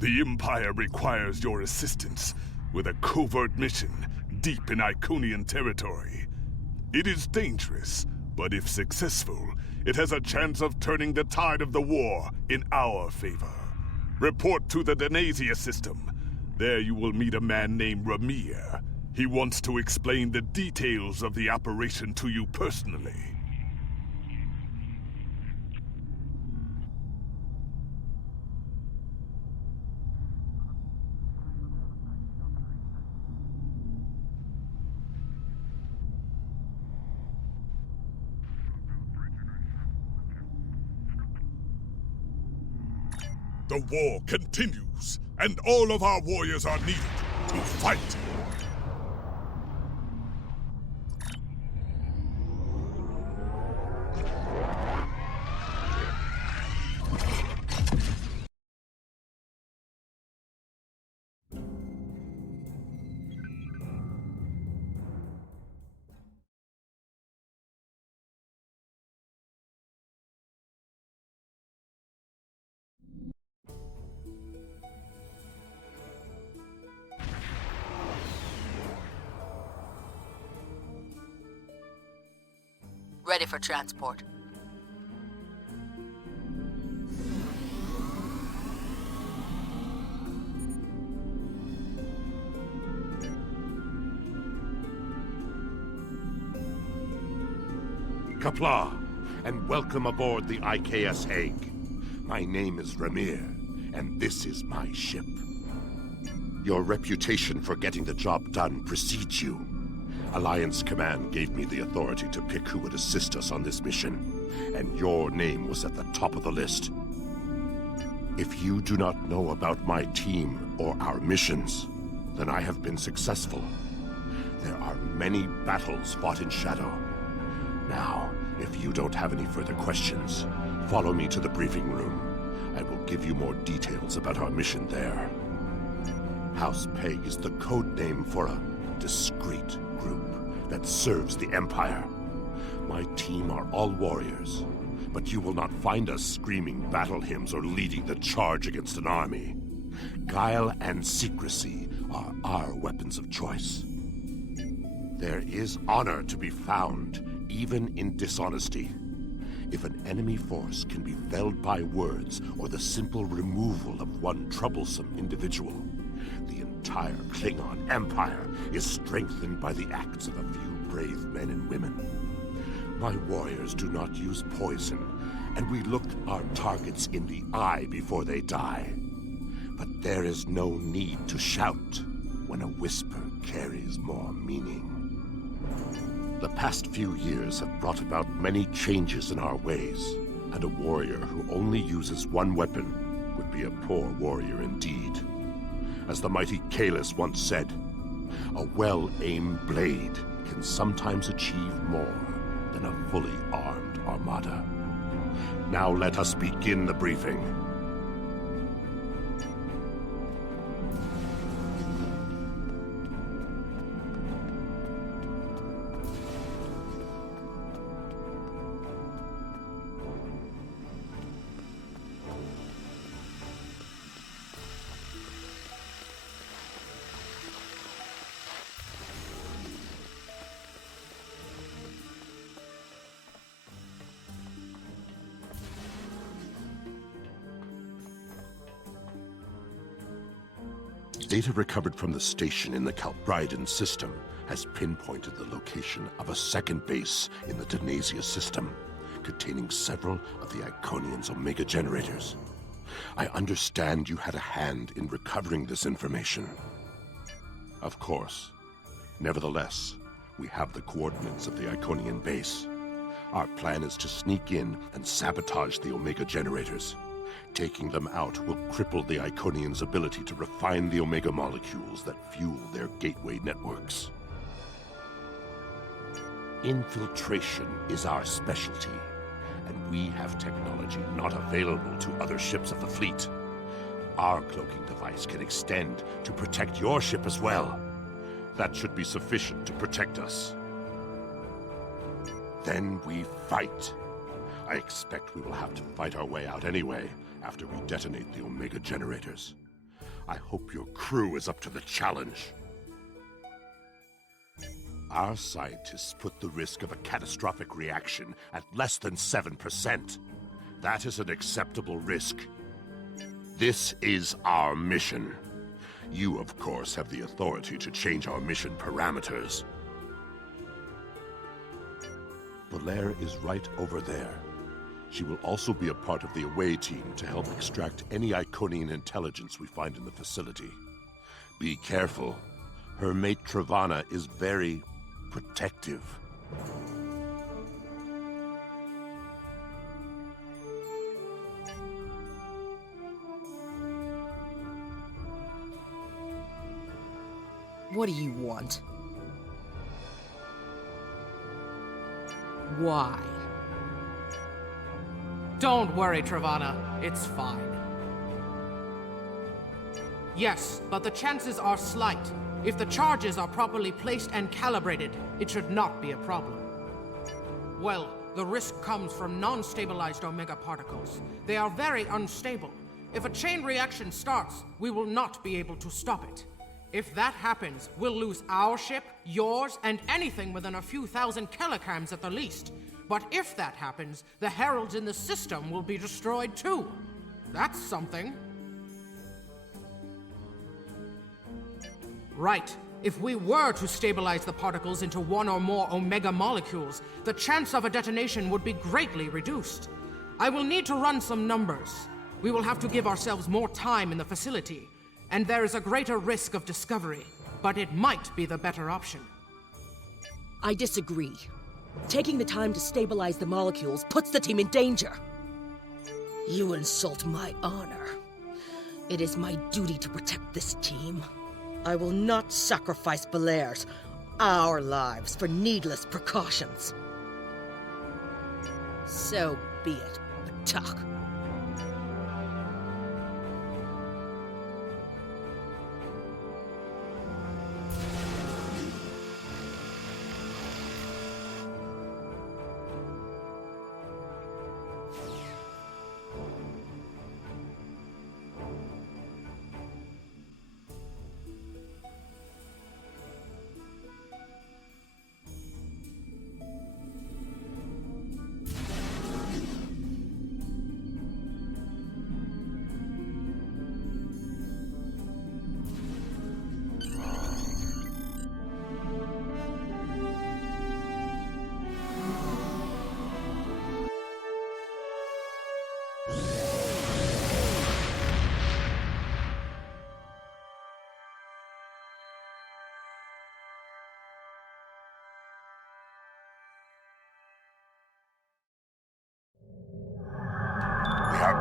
The Empire requires your assistance with a covert mission deep in Iconian territory. It is dangerous, but if successful, it has a chance of turning the tide of the war in our favor. Report to the Denasia system. There you will meet a man named Ramir. He wants to explain the details of the operation to you personally. The war continues, and all of our warriors are needed to fight. Ready for transport. Qapla', and welcome aboard the IKS Hague. My name is Ramir, and this is my ship. Your reputation for getting the job done precedes you. Alliance Command gave me the authority to pick who would assist us on this mission, and your name was at the top of the list. If you do not know about my team or our missions, then I have been successful. There are many battles fought in shadow. Now, if you don't have any further questions, follow me to the briefing room. I will give you more details about our mission there. House Peg is the code name for a discreet group that serves the Empire. My team are all warriors, but you will not find us screaming battle hymns or leading the charge against an army. Guile and secrecy are our weapons of choice. There is honor to be found, even in dishonesty. If an enemy force can be felled by words or the simple removal of one troublesome individual, the entire Klingon Empire is strengthened by the acts of a few brave men and women. My warriors do not use poison, and we look our targets in the eye before they die. But there is no need to shout when a whisper carries more meaning. The past few years have brought about many changes in our ways, and a warrior who only uses one weapon would be a poor warrior indeed. As the mighty Kalis once said, a well-aimed blade can sometimes achieve more than a fully armed armada. Now let us begin the briefing. Data recovered from the station in the Calbridan system has pinpointed the location of a second base in the Denasia system, containing several of the Iconian's Omega generators. I understand you had a hand in recovering this information. Of course. Nevertheless, we have the coordinates of the Iconian base. Our plan is to sneak in and sabotage the Omega generators. Taking them out will cripple the Iconians' ability to refine the Omega molecules that fuel their gateway networks. Infiltration is our specialty, and we have technology not available to other ships of the fleet. Our cloaking device can extend to protect your ship as well. That should be sufficient to protect us. Then we fight. I expect we will have to fight our way out anyway, after we detonate the Omega generators. I hope your crew is up to the challenge. Our scientists put the risk of a catastrophic reaction at less than 7%. That is an acceptable risk. This is our mission. You, of course, have the authority to change our mission parameters. Valerie is right over there. She will also be a part of the away team to help extract any Iconian intelligence we find in the facility. Be careful. Her mate Travana is very protective. What do you want? Why? Don't worry, Travana. It's fine. Yes, but the chances are slight. If the charges are properly placed and calibrated, it should not be a problem. Well, the risk comes from non-stabilized Omega particles. They are very unstable. If a chain reaction starts, we will not be able to stop it. If that happens, we'll lose our ship, yours, and anything within a few thousand kilograms at the least. But if that happens, the heralds in the system will be destroyed too. That's something. Right. If we were to stabilize the particles into one or more Omega molecules, the chance of a detonation would be greatly reduced. I will need to run some numbers. We will have to give ourselves more time in the facility, and there is a greater risk of discovery, but it might be the better option. I disagree. Taking the time to stabilize the molecules puts the team in danger. You insult my honor. It is my duty to protect this team. I will not sacrifice Valaire's, our lives, for needless precautions. So be it, Batak.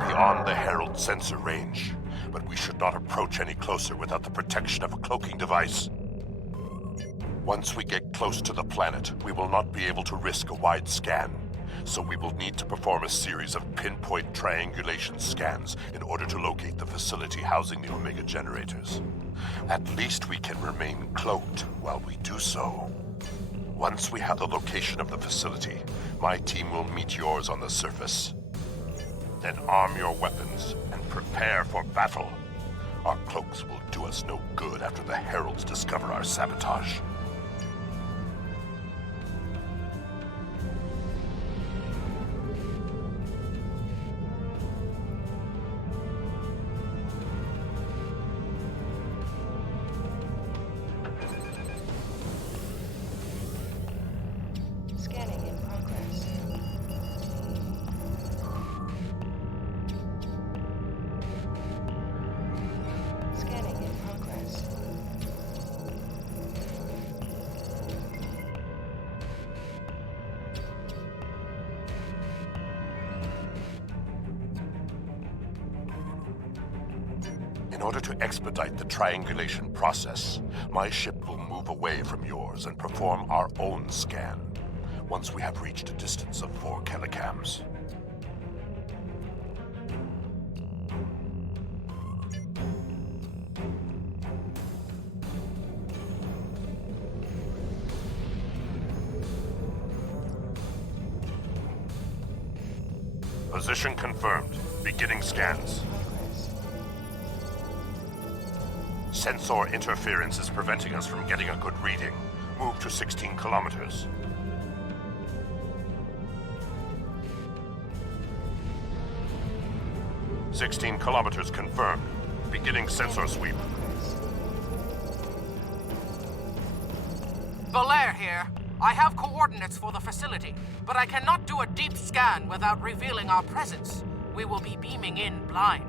Beyond the Herald sensor range, but we should not approach any closer without the protection of a cloaking device. Once we get close to the planet, we will not be able to risk a wide scan, so we will need to perform a series of pinpoint triangulation scans in order to locate the facility housing the Omega generators. At least we can remain cloaked while we do so. Once we have the location of the facility, my team will meet yours on the surface. Then arm your weapons and prepare for battle. Our cloaks will do us no good after the Heralds discover our sabotage. Scanning in progress. Scanning in progress. In order to expedite the triangulation process, my ship will move away from yours and perform our own scan, once we have reached a distance of 4 kilograms. Position confirmed. Beginning scans. Sensor interference is preventing us from getting a good reading. Move to 16 kilometers. "16 kilometers confirmed. Beginning sensor sweep." Valerie here. I have coordinates for the facility, but I cannot do a deep scan without revealing our presence. We will be beaming in blind.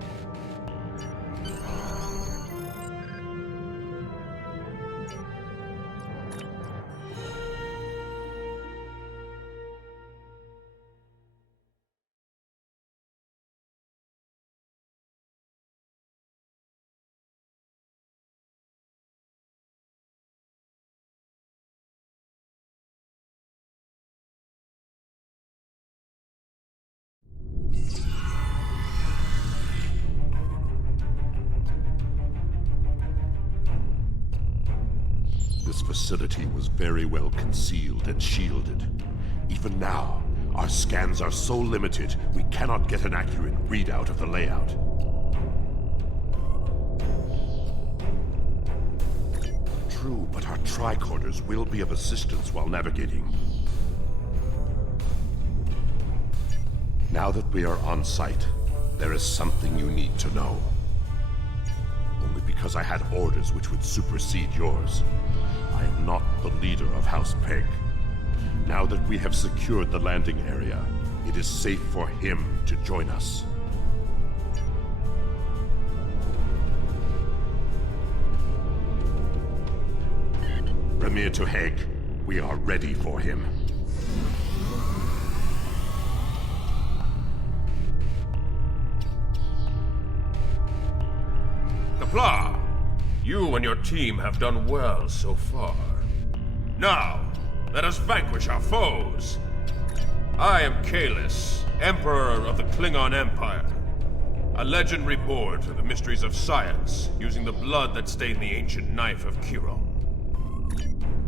This facility was very well concealed and shielded. Even now, our scans are so limited, we cannot get an accurate readout of the layout. True, but our tricorders will be of assistance while navigating. Now that we are on site, there is something you need to know. Only because I had orders which would supersede yours. I am not the leader of House Peg. Now that we have secured the landing area, it is safe for him to join us. Ramir to Haig. We are ready for him. Kapla, you and your team have done well so far. Now, let us vanquish our foes. I am Kalis, Emperor of the Klingon Empire. A legend reborn through the mysteries of science, using the blood that stained the ancient knife of Kirion.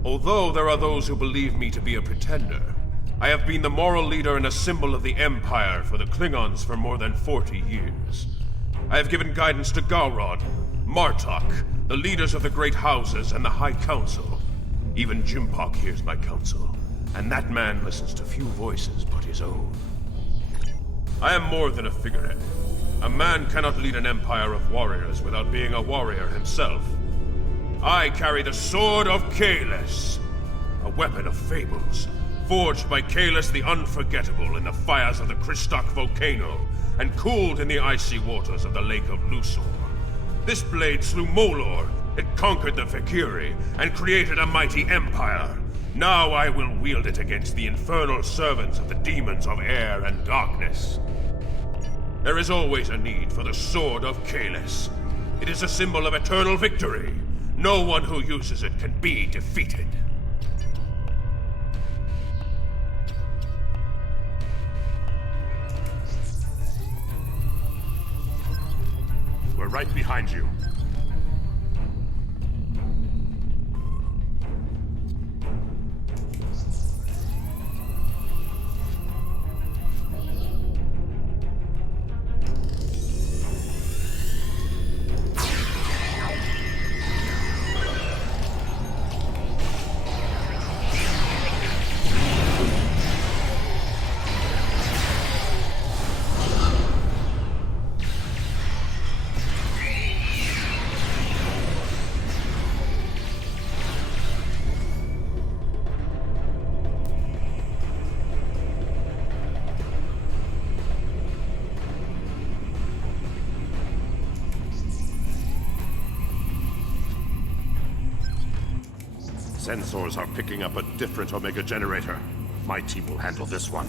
Although there are those who believe me to be a pretender, I have been the moral leader and a symbol of the Empire for the Klingons for more than 40 years. I have given guidance to Gaurod, Martok, the leaders of the Great Houses, and the High Council. Even Jimpok hears my counsel, and that man listens to few voices but his own. I am more than a figurehead. A man cannot lead an empire of warriors without being a warrior himself. I carry the Sword of Kalis, a weapon of fables, forged by Kalis the Unforgettable in the fires of the Kristok volcano, and cooled in the icy waters of the Lake of Luthor. This blade slew Molor, it conquered the Fakiri, and created a mighty empire. Now I will wield it against the infernal servants of the demons of air and darkness. There is always a need for the Sword of Kalis. It is a symbol of eternal victory. No one who uses it can be defeated. We're right behind you. Sensors are picking up a different Omega generator. My team will handle this one.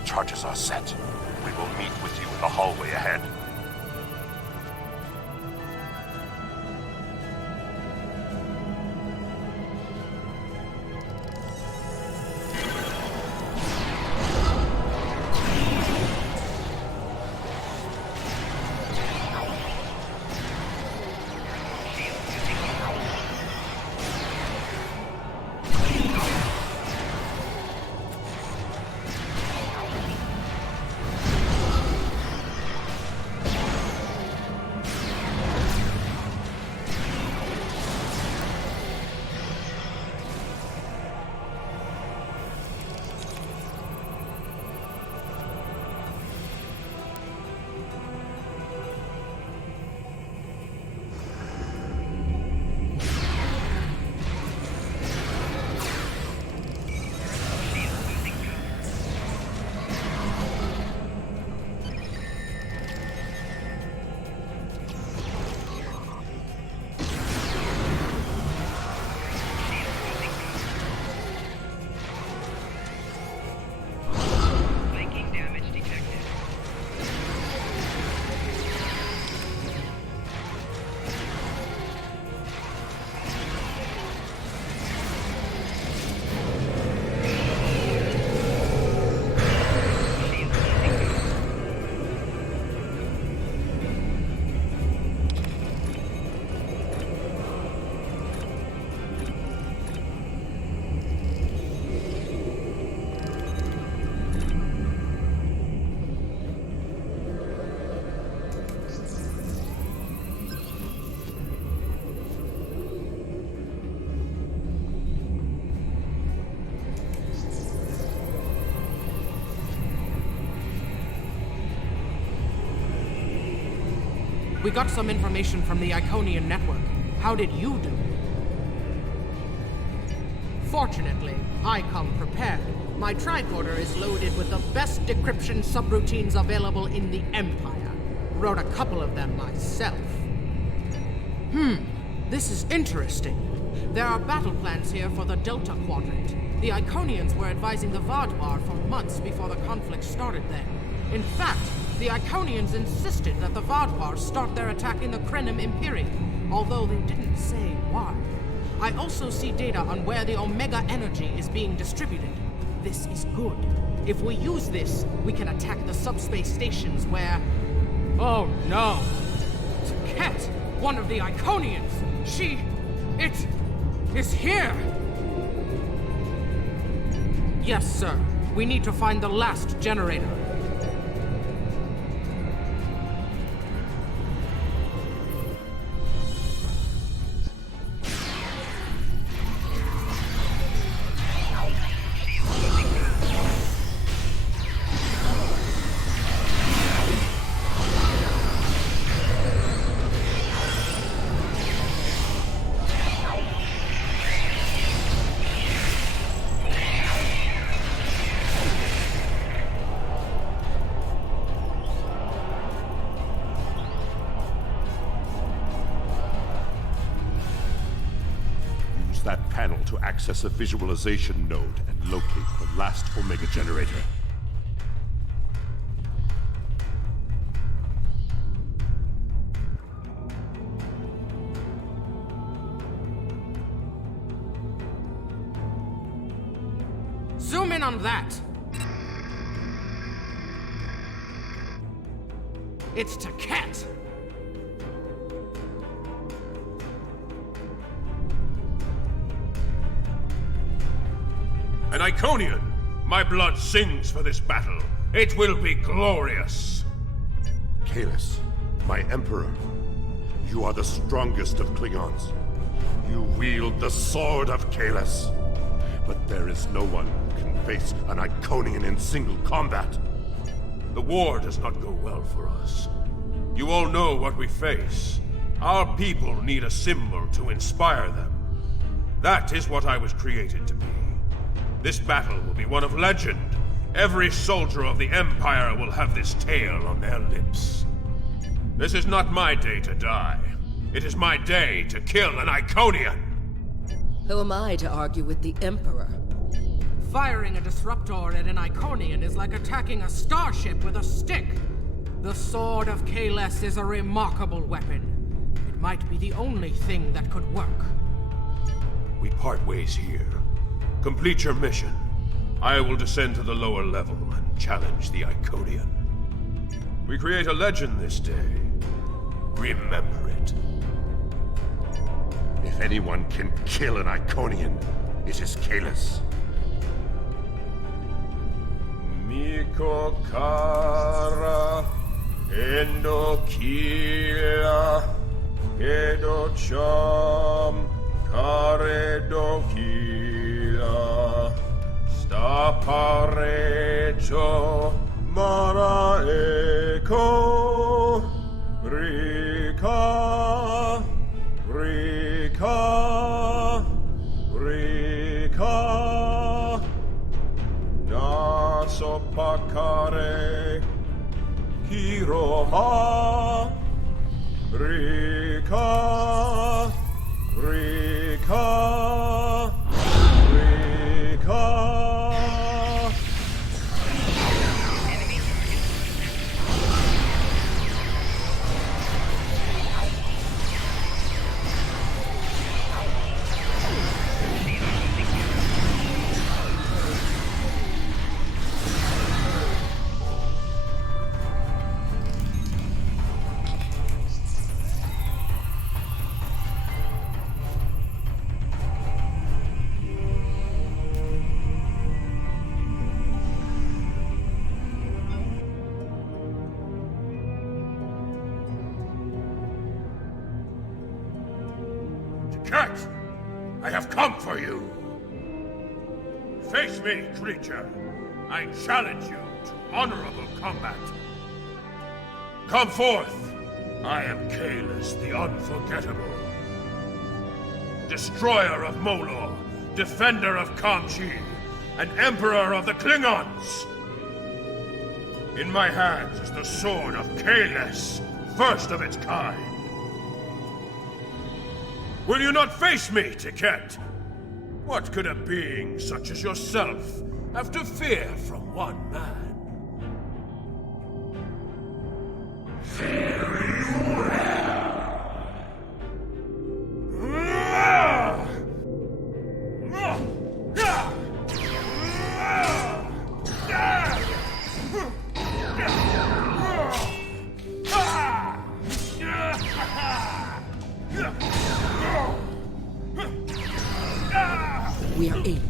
our charges are set. We will meet with you in the hallway ahead. We got some information from the Iconian network. How did you do? Fortunately, I come prepared. My tricorder is loaded with the best decryption subroutines available in the Empire. Wrote a couple of them myself. This is interesting. There are battle plans here for the Delta Quadrant. The Iconians were advising the Vaadwaur for months before the conflict started there. In fact, the Iconians insisted that the Vaadwaur start their attack in the Krenim Imperium, although they didn't say why. I also see data on where the Omega energy is being distributed. This is good. If we use this, we can attack the subspace stations where... Oh no! Ket, one of the Iconians! It is here! Yes, sir. We need to find the last generator. That panel to access a visualization node and locate the last Omega generator. Zoom in on that! It's to Ket! An Iconian! My blood sings for this battle. It will be glorious! Kahless, my Emperor, you are the strongest of Klingons. You wield the sword of Kahless. But there is no one who can face an Iconian in single combat. The war does not go well for us. You all know what we face. Our people need a symbol to inspire them. That is what I was created to be. This battle will be one of legend. Every soldier of the Empire will have this tale on their lips. This is not my day to die. It is my day to kill an Iconian! Who am I to argue with the Emperor? Firing a disruptor at an Iconian is like attacking a starship with a stick. The Sword of Kahless is a remarkable weapon. It might be the only thing that could work. We part ways here. Complete your mission. I will descend to the lower level and challenge the Iconian. We create a legend this day. Remember it. If anyone can kill an Iconian, it is Kahless. Miko Kara Endo Kila Edo Cham Karedo Kila Staparecho Mara Eko Rika Rika Rika Nasopakare Kiroha Rika Rika Rika. Cat! I have come for you! Face me, creature! I challenge you to honorable combat! Come forth! I am Kahless the Unforgettable. Destroyer of Molor, defender of Kamchi, and Emperor of the Klingons! In my hands is the Sword of Kahless, first of its kind. Will you not face me, Tiket? What could a being such as yourself have to fear from one man? We are in.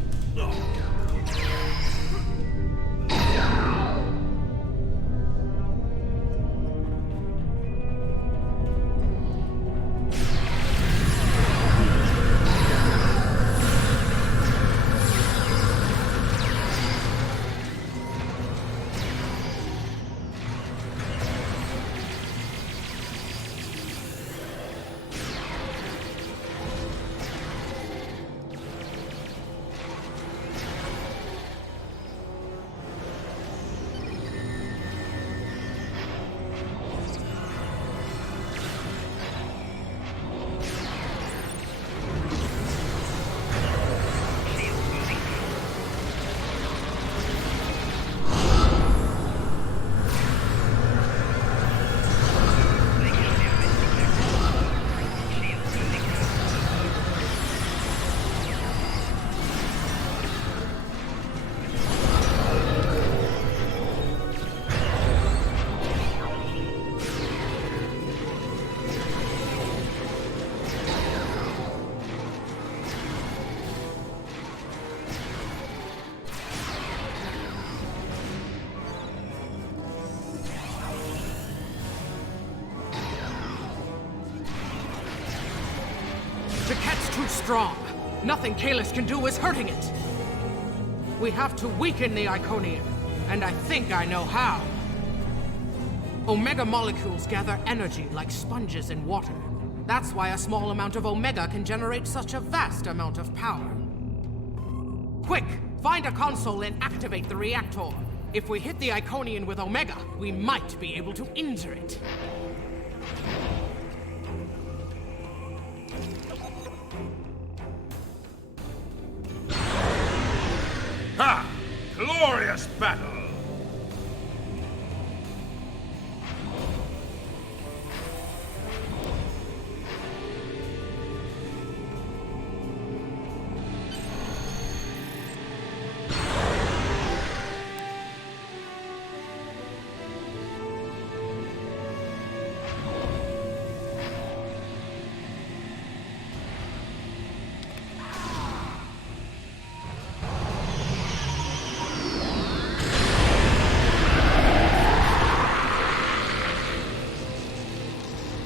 Too strong. Nothing Kahless can do is hurting it. We have to weaken the Iconian, and I think I know how. Omega molecules gather energy like sponges in water. That's why a small amount of Omega can generate such a vast amount of power. Quick! Find a console and activate the reactor. If we hit the Iconian with Omega, we might be able to injure it. Ha!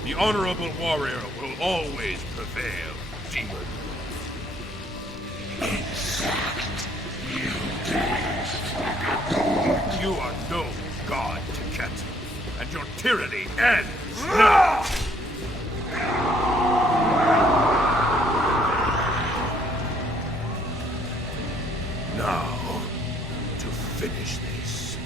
The honorable warrior will always prevail, demon. You are no god, Tiket, and your tyranny ends now! Now, to finish this.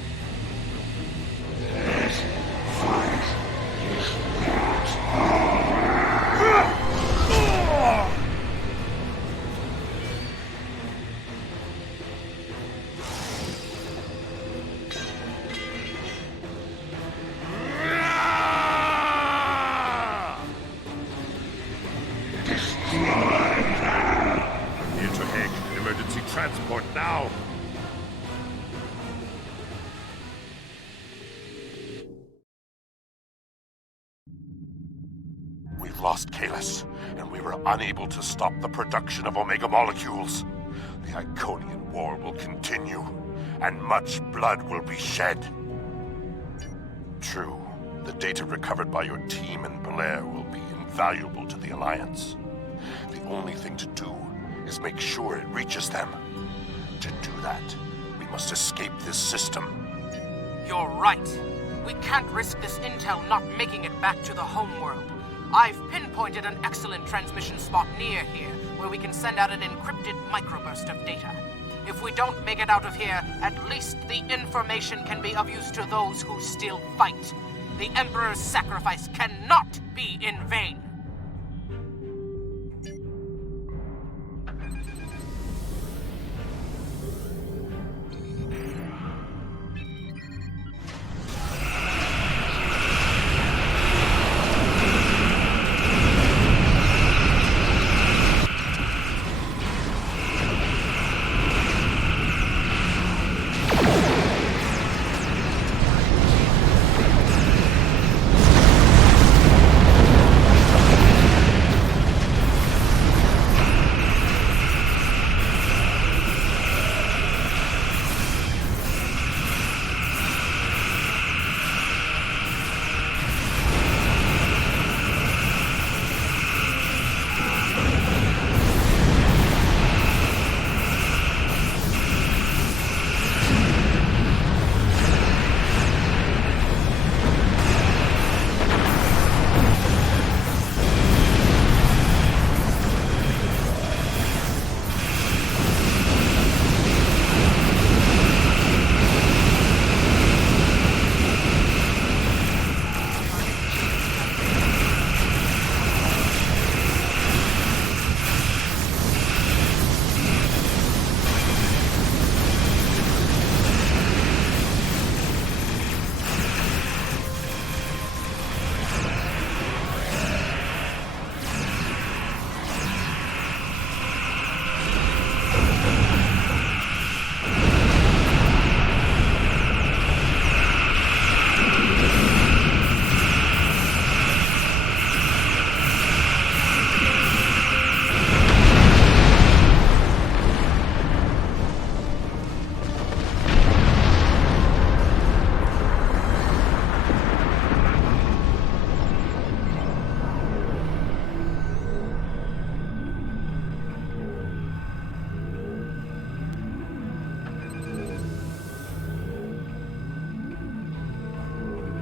Emergency transport now! We've lost Kalis, and we were unable to stop the production of Omega molecules. The Iconian war will continue, and much blood will be shed. True, the data recovered by your team in Belair will be invaluable to the Alliance. The only thing to do is make sure it reaches them. To do that, we must escape this system. You're right. We can't risk this intel not making it back to the homeworld. I've pinpointed an excellent transmission spot near here, where we can send out an encrypted microburst of data. If we don't make it out of here, at least the information can be of use to those who still fight. The Emperor's sacrifice cannot be in vain.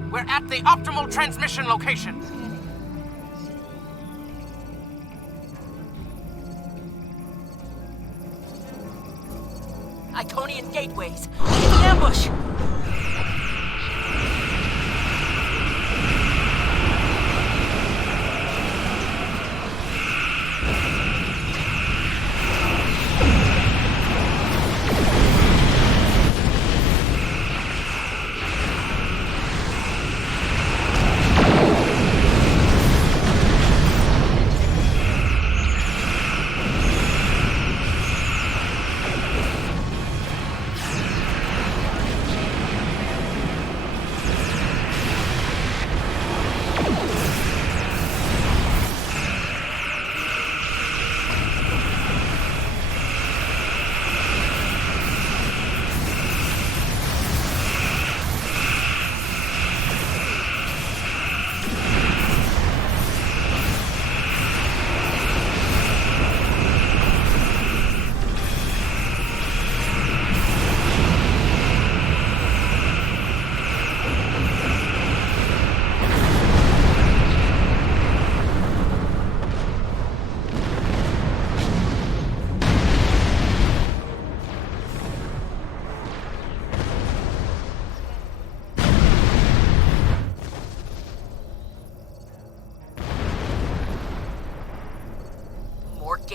We're at the optimal transmission location. Iconian gateways. It's an ambush!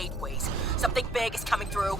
gateways. Something big is coming through.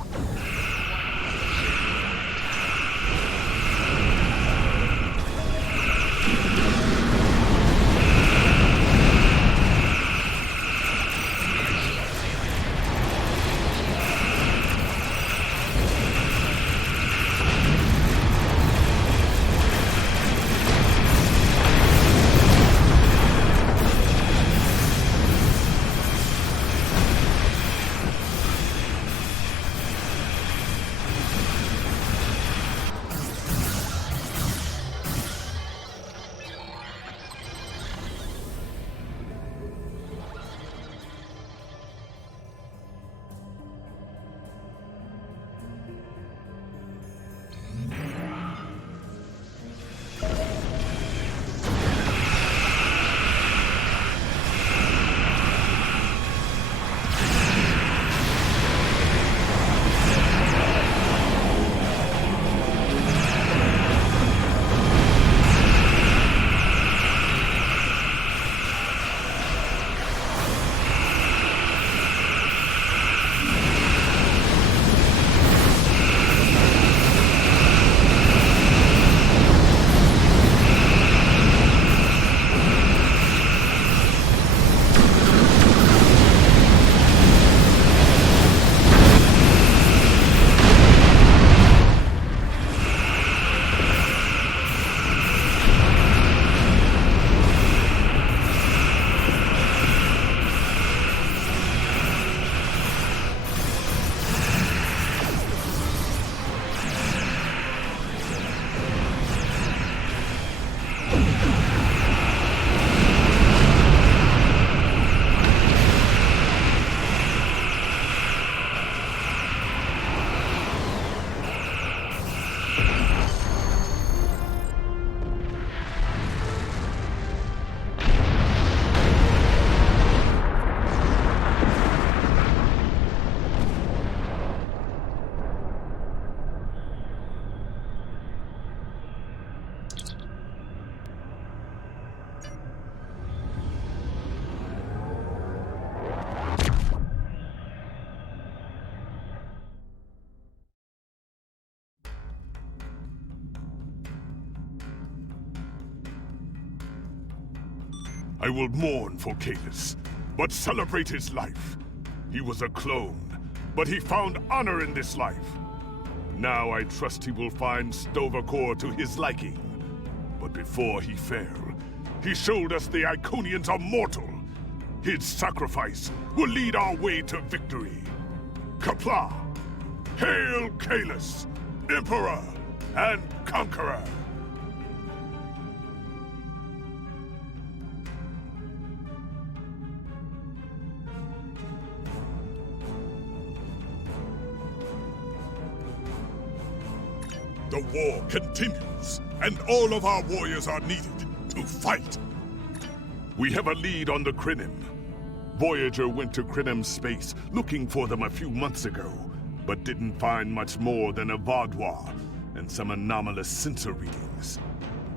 I will mourn for Kalis, but celebrate his life. He was a clone, but he found honor in this life. Now I trust he will find Sto to his liking. But before he fell, he showed us the Iconians are mortal. His sacrifice will lead our way to victory. Qapla'! Hail Kalis, Emperor and Conqueror! The war continues, and all of our warriors are needed to fight. We have a lead on the Krynim. Voyager went to Krynim's space looking for them a few months ago, but didn't find much more than a Vaadwaur and some anomalous sensor readings.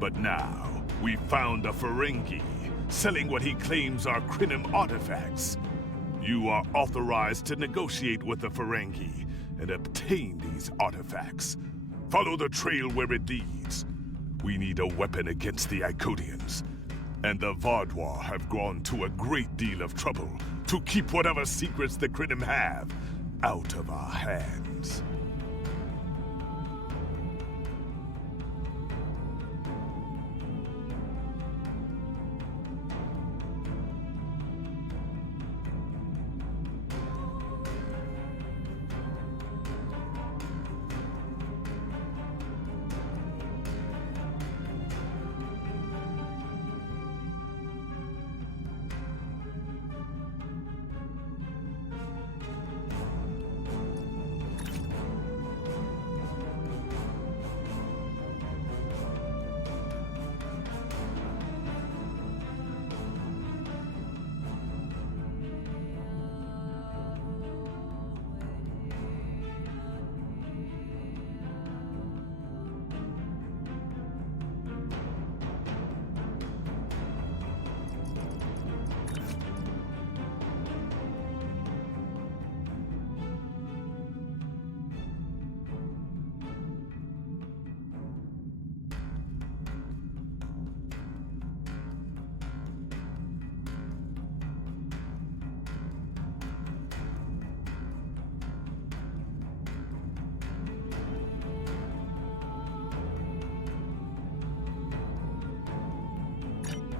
But now, we found a Ferengi selling what he claims are Krynim artifacts. You are authorized to negotiate with the Ferengi and obtain these artifacts. Follow the trail where it leads. We need a weapon against the Iconians. And the Vaadwaur have gone to a great deal of trouble to keep whatever secrets the Krynim have out of our hands.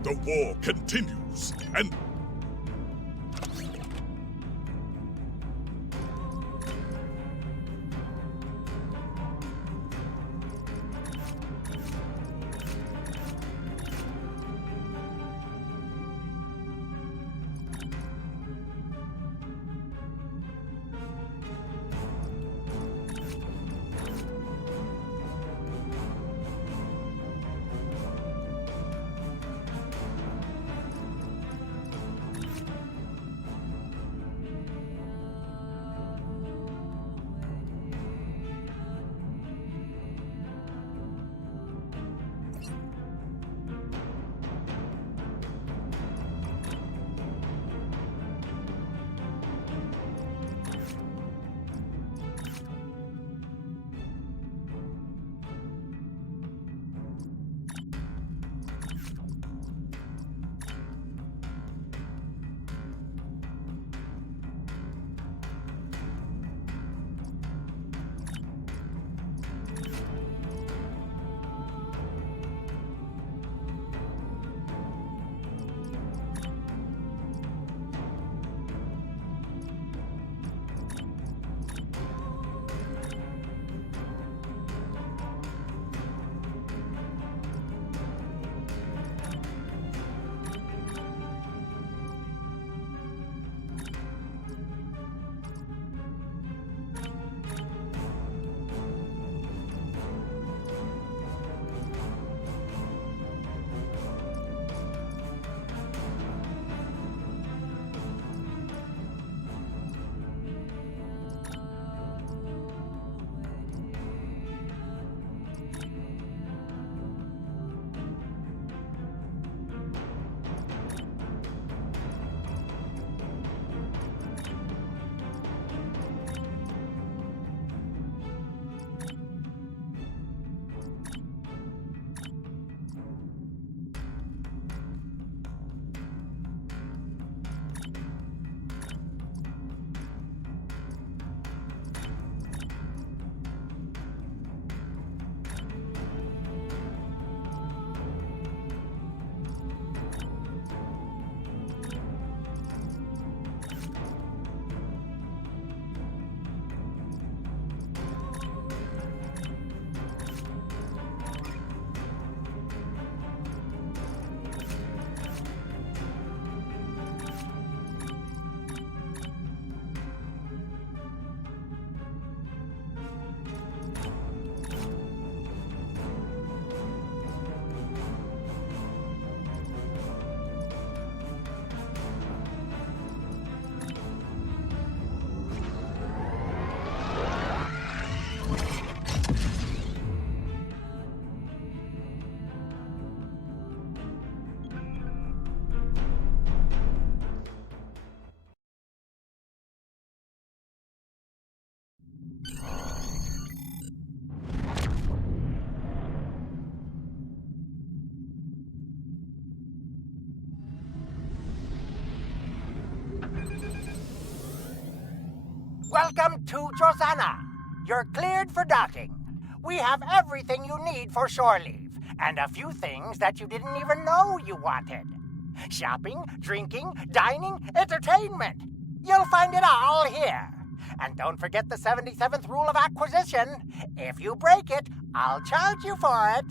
The war continues, and... Welcome to Josana. You're cleared for docking. We have everything you need for shore leave, and a few things that you didn't even know you wanted. Shopping, drinking, dining, entertainment. You'll find it all here. And don't forget the 77th rule of acquisition. If you break it, I'll charge you for it.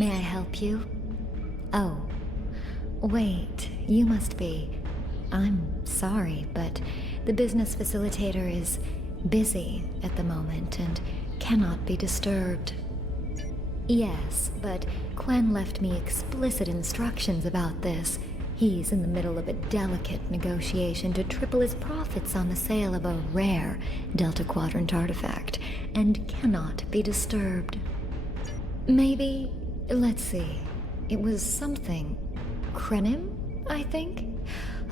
May I help you? Oh. Wait, you must be... I'm sorry, but the business facilitator is busy at the moment and cannot be disturbed. Yes, but Quen left me explicit instructions about this. He's in the middle of a delicate negotiation to triple his profits on the sale of a rare Delta Quadrant artifact, and cannot be disturbed. Maybe, let's see, it was something. Krenim, I think?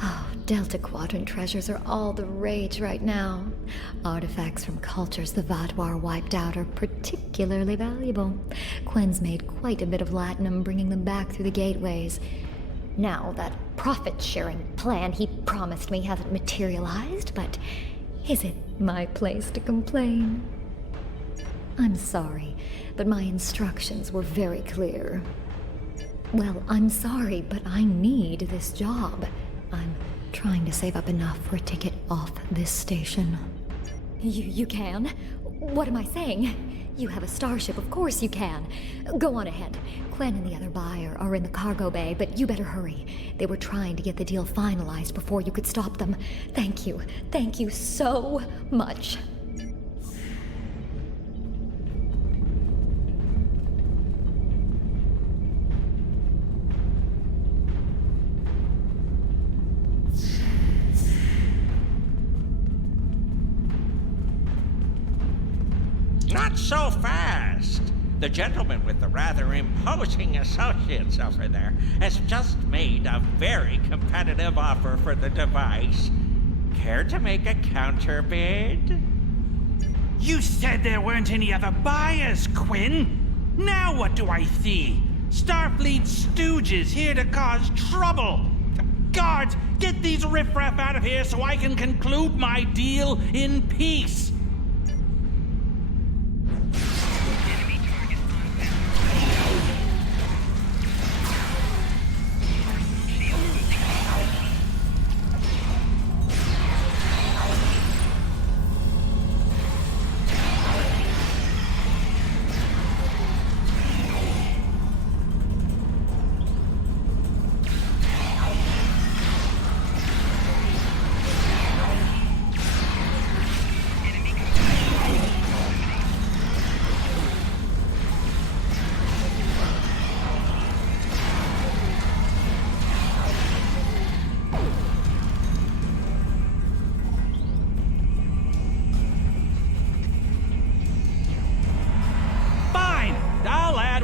Oh, Delta Quadrant treasures are all the rage right now. Artifacts from cultures the Vatwar wiped out are particularly valuable. Quen's made quite a bit of latinum bringing them back through the gateways. Now, that profit-sharing plan he promised me hasn't materialized, but is it my place to complain? I'm sorry, but my instructions were very clear. Well, I'm sorry, but I need this job. I'm trying to save up enough for a ticket off this station. You can? What am I saying? You have a starship, of course you can. Go on ahead. Quen and the other buyer are in the cargo bay, but you better hurry. They were trying to get the deal finalized before you could stop them. Thank you. Thank you so much. Not so fast! The gentleman with the rather imposing associates over there has just made a very competitive offer for the device. Care to make a counterbid? You said there weren't any other buyers, Quinn. Now what do I see? Starfleet stooges here to cause trouble. Guards, get these riffraff out of here so I can conclude my deal in peace.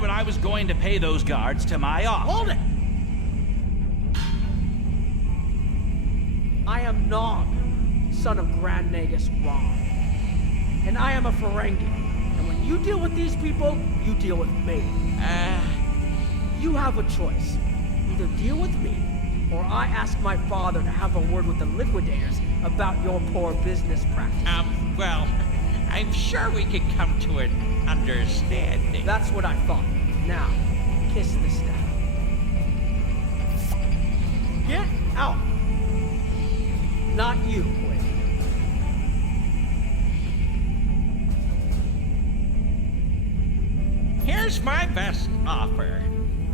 I was going to pay those guards to my offer. Hold it! I am Nog, son of Grand Nagus Ron. And I am a Ferengi. And when you deal with these people, you deal with me. You have a choice. Either deal with me, or I ask my father to have a word with the Liquidators about your poor business practices. Well, I'm sure we could come to an understanding. That's what I thought. Now, kiss the staff. Get out! Not you, Quinn. Here's my best offer.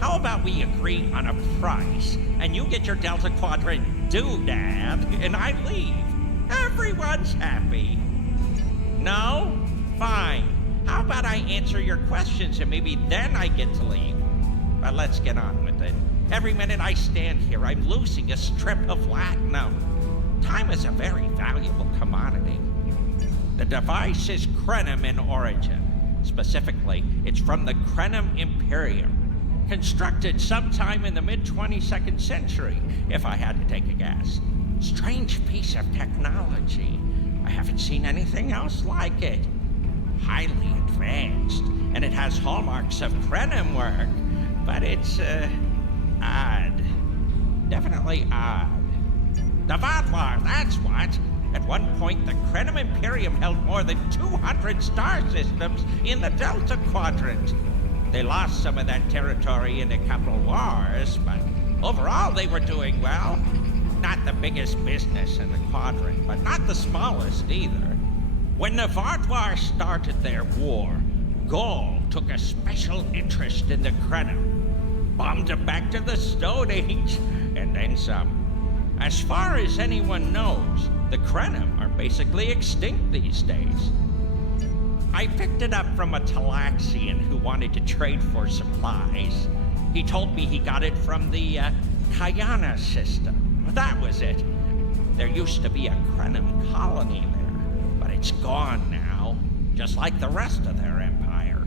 How about we agree on a price, and you get your Delta Quadrant doodad, and I leave. Everyone's happy. No? Fine. How about I answer your questions and maybe then I get to leave? But let's get on with it. Every minute I stand here, I'm losing a strip of latinum. Time is a very valuable commodity. The device is Krenim in origin. Specifically, it's from the Krenim Imperium. Constructed sometime in the mid-22nd century, if I had to take a guess. Strange piece of technology. I haven't seen anything else like it. Highly advanced, and it has hallmarks of Krenim work, but it's, odd. Definitely odd. The Vatwar, that's what! At one point, the Krenim Imperium held more than 200 star systems in the Delta Quadrant. They lost some of that territory in the Capital Wars, but overall they were doing well. Not the biggest business in the Quadrant, but not the smallest either. When the Vatwar started their war, gold took a special interest in the Krenim. Bombed it back to the Stone Age, and then some. As far as anyone knows, the Krenim are basically extinct these days. I picked it up from a Talaxian who wanted to trade for supplies. He told me he got it from the Kayana system. That was it. There used to be a Krenim colony there, but it's gone now, just like the rest of their empire.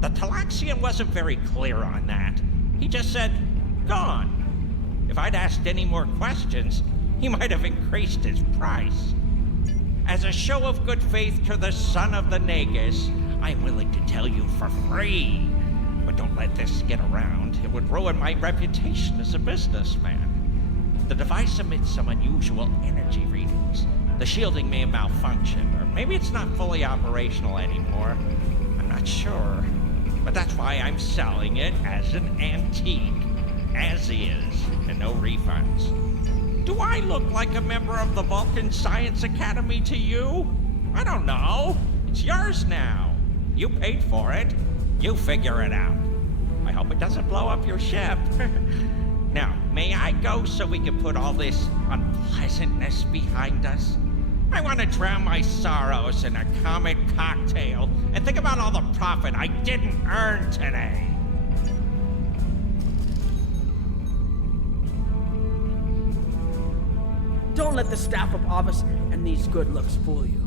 The Talaxian wasn't very clear on that. He just said, gone. If I'd asked any more questions, he might have increased his price. As a show of good faith to the son of the Nagus, I'm willing to tell you for free. But don't let this get around. It would ruin my reputation as a businessman. The device emits some unusual energy readings. The shielding may have malfunctioned, or maybe it's not fully operational anymore. I'm not sure. But that's why I'm selling it as an antique. As is, and no refunds. Do I look like a member of the Vulcan Science Academy to you? I don't know. It's yours now. You paid for it. You figure it out. I hope it doesn't blow up your ship. Now, may I go so we can put all this unpleasantness behind us? I want to drown my sorrows in a comet cocktail and think about all the profit I didn't earn today. Don't let the staff of office and these good looks fool you.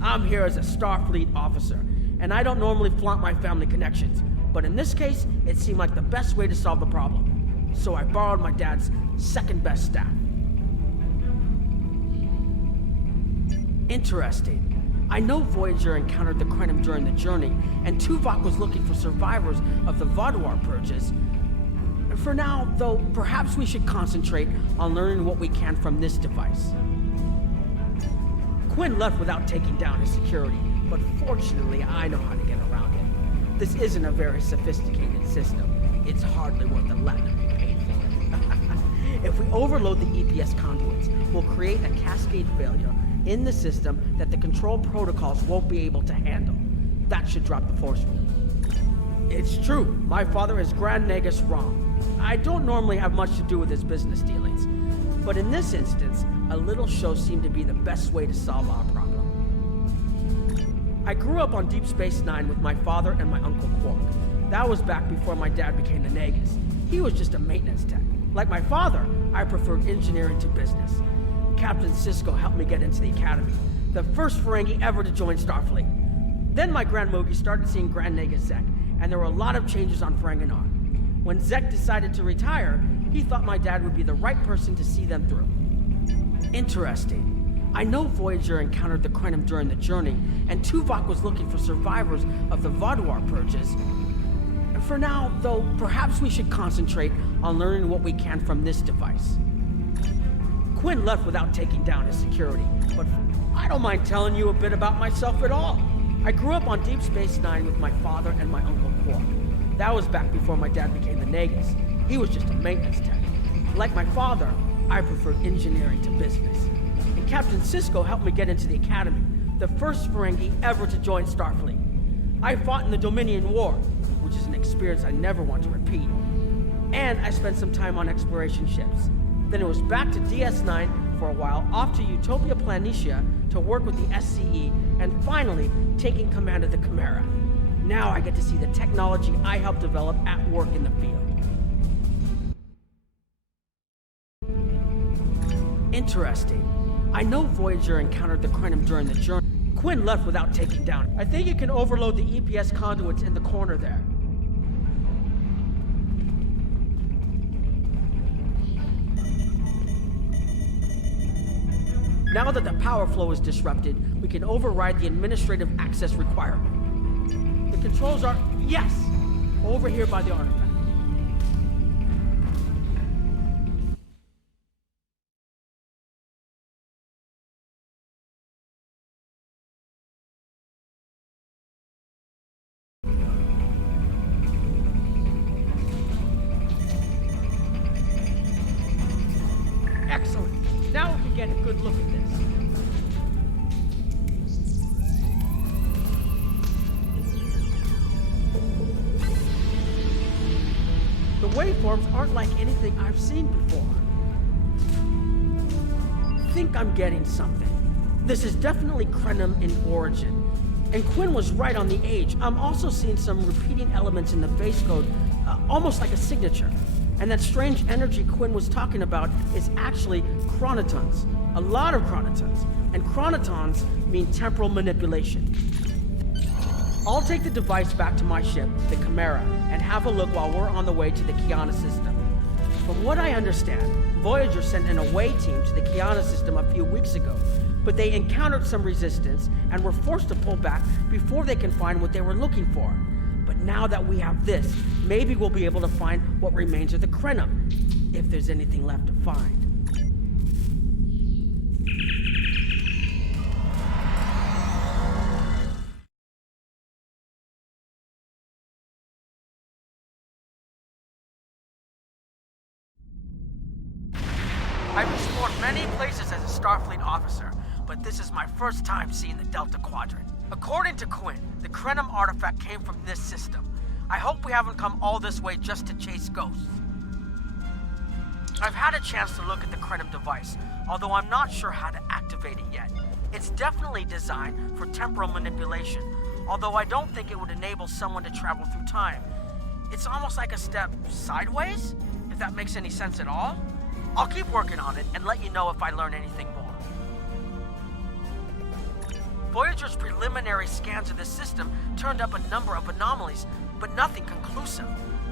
I'm here as a Starfleet officer, and I don't normally flaunt my family connections, but in this case, it seemed like the best way to solve the problem. So I borrowed my dad's second best staff. Interesting. I know Voyager encountered the Krenim during the journey, and Tuvok was looking for survivors of the Vaudouar purges. For now, though, perhaps we should concentrate on learning what we can from this device. Quinn left without taking down his security, but fortunately I know how to get around it. This isn't a very sophisticated system. It's hardly worth the latinum we paid for it. If we overload the EPS conduits, we'll create a cascade failure in the system that the control protocols won't be able to handle. That should drop the force field. It's true, my father is Grand Nagus wrong. I don't normally have much to do with his business dealings, but in this instance, a little show seemed to be the best way to solve our problem. I grew up on Deep Space Nine with my father and my Uncle Quark. That was back before my dad became the Nagus. He was just a maintenance tech. Like my father, I preferred engineering to business. Captain Sisko helped me get into the Academy, the first Ferengi ever to join Starfleet. Then my Grand Mogi started seeing Grand Nagus Zek, and there were a lot of changes on Ferenginar. When Zek decided to retire, he thought my dad would be the right person to see them through. Interesting. I know Voyager encountered the Krenim during the journey, and Tuvok was looking for survivors of the Vaudouar purges. For now, though, perhaps we should concentrate on learning what we can from this device. Quinn left without taking down his security, but I don't mind telling you a bit about myself at all. I grew up on Deep Space Nine with my father and my Uncle Quark. That was back before my dad became the Nagus. He was just a maintenance tech. Like my father, I preferred engineering to business. And Captain Sisko helped me get into the Academy, the first Ferengi ever to join Starfleet. I fought in the Dominion War, which is an experience I never want to repeat. And I spent some time on exploration ships. Then it was back to DS9 for a while, off to Utopia Planitia to work with the SCE, and finally taking command of the Chimera. Now I get to see the technology I helped develop at work in the field. Interesting. I know Voyager encountered the Krenim during the journey. Quinn left without taking down. I think you can overload the EPS conduits in the corner there. Now that the power flow is disrupted, we can override the administrative access requirement. The controls are, yes, over here by the artifact. Excellent. Now we can get a good look at this. forms aren't like anything I've seen before. Think I'm getting something. This is definitely Krenim in origin. And Quinn was right on the age. I'm also seeing some repeating elements in the base code, almost like a signature. And that strange energy Quinn was talking about is actually chronotons. A lot of chronotons. And chronotons mean temporal manipulation. I'll take the device back to my ship, the Chimera, and have a look while we're on the way to the Kiana system. From what I understand, Voyager sent an away team to the Kiana system a few weeks ago, but they encountered some resistance and were forced to pull back before they can find what they were looking for. But now that we have this, maybe we'll be able to find what remains of the Krenim, if there's anything left to find. I've explored many places as a Starfleet officer, but this is my first time seeing the Delta Quadrant. According to Quinn, the Krenim artifact came from this system. I hope we haven't come all this way just to chase ghosts. I've had a chance to look at the Krenim device, although I'm not sure how to activate it yet. It's definitely designed for temporal manipulation, although I don't think it would enable someone to travel through time. It's almost like a step sideways, if that makes any sense at all. I'll keep working on it and let you know if I learn anything more. Voyager's preliminary scans of the system turned up a number of anomalies, but nothing conclusive.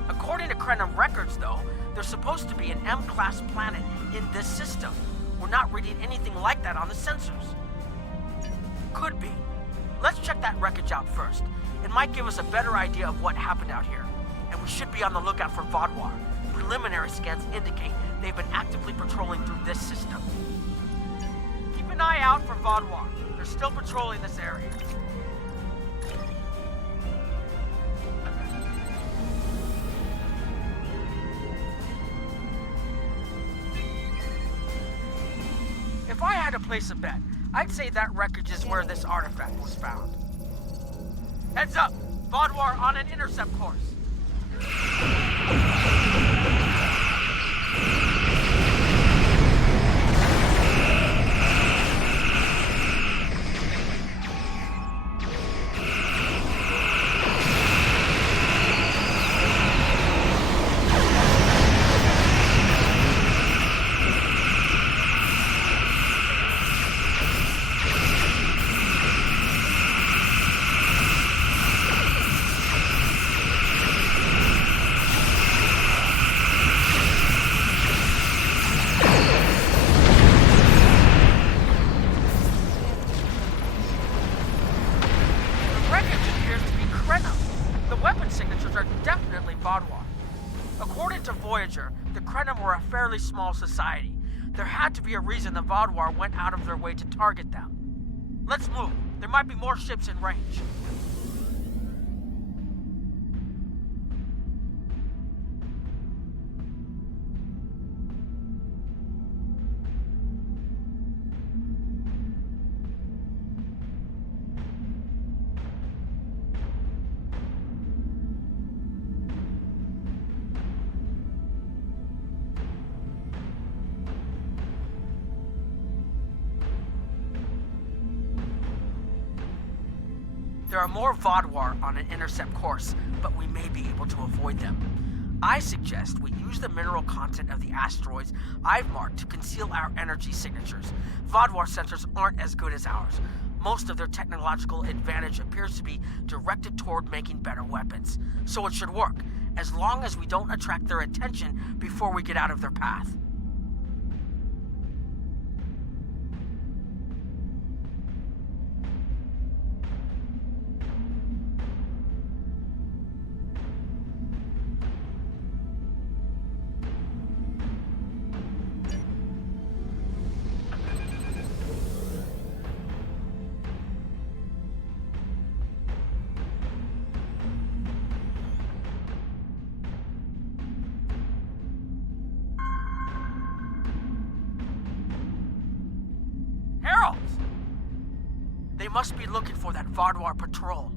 According to Krenim records, though, there's supposed to be an M-class planet in this system. We're not reading anything like that on the sensors. Could be. Let's check that wreckage out first. It might give us a better idea of what happened out here. And we should be on the lookout for Vaadwaur. Preliminary scans indicate they've been actively patrolling through this system. Keep an eye out for Vaadwaur. They're still patrolling this area. If I had to place a bet, I'd say that wreckage is where this artifact was found. Heads up! Vaadwaur on an intercept course. Small society. There had to be a reason the Vaadwaur went out of their way to target them. Let's move. There might be more ships in range. There are more Vaadwaur on an intercept course, but we may be able to avoid them. I suggest we use the mineral content of the asteroids I've marked to conceal our energy signatures. Vaadwaur sensors aren't as good as ours. Most of their technological advantage appears to be directed toward making better weapons. So it should work, as long as we don't attract their attention before we get out of their path. They must be looking for that Vaadwaur patrol.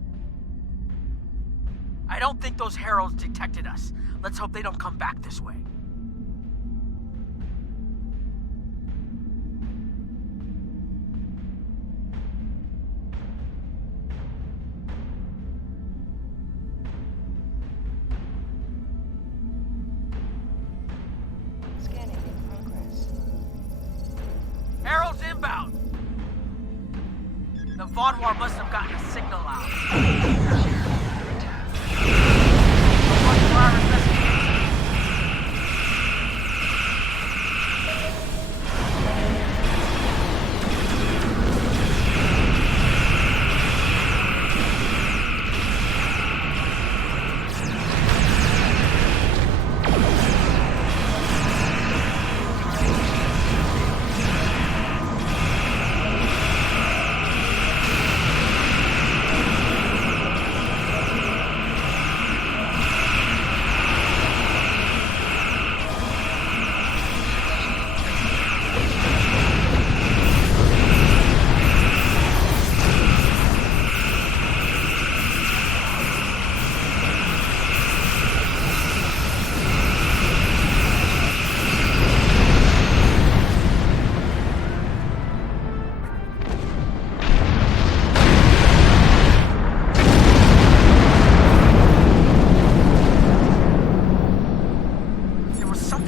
I don't think those heralds detected us. Let's hope they don't come back this way. Scanning in progress. Heralds inbound! The Vaudouar must have gotten a signal out.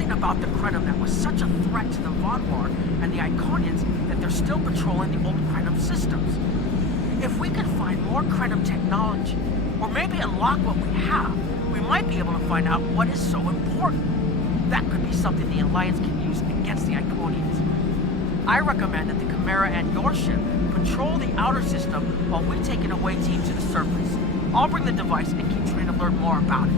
About the Krenim that was such a threat to the Vaudouar and the Iconians that they're still patrolling the old Krenim systems. If we could find more Krenim technology, or maybe unlock what we have, we might be able to find out what is so important. That could be something the Alliance can use against the Iconians. I recommend that the Chimera and your ship patrol the outer system while we take an away team to the surface. I'll bring the device and keep trying to learn more about it.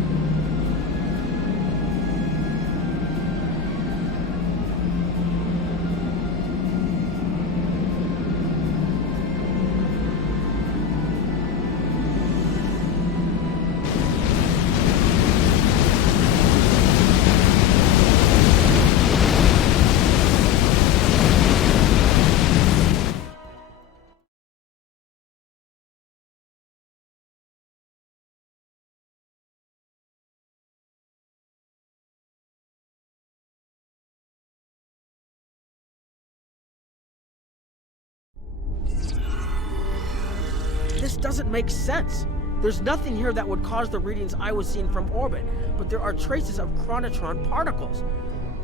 This doesn't make sense. There's nothing here that would cause the readings I was seeing from orbit, but there are traces of chronotron particles.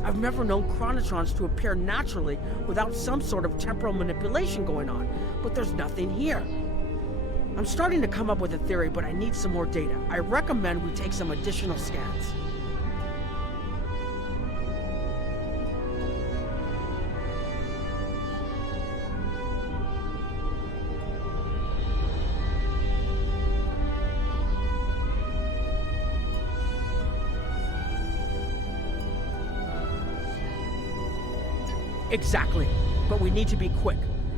I've never known chronotrons to appear naturally without some sort of temporal manipulation going on, but there's nothing here. I'm starting to come up with a theory, but I need some more data. I recommend we take some additional scans. Exactly, but we need to be quick.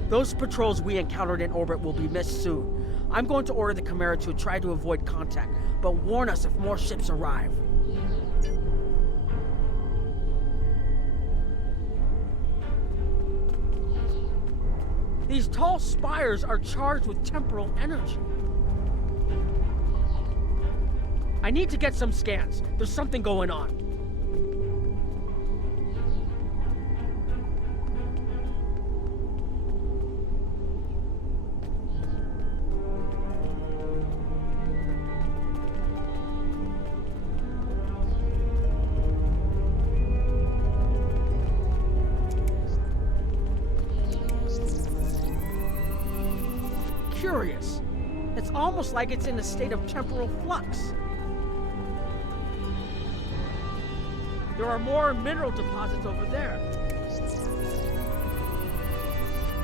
Those patrols we encountered in orbit will be missed soon. I'm going to order the Chimera to try to avoid contact, but warn us if more ships arrive. These tall spires are charged with temporal energy. I need to get some scans. There's something going on. Curious. It's almost like it's in a state of temporal flux. There are more mineral deposits over there.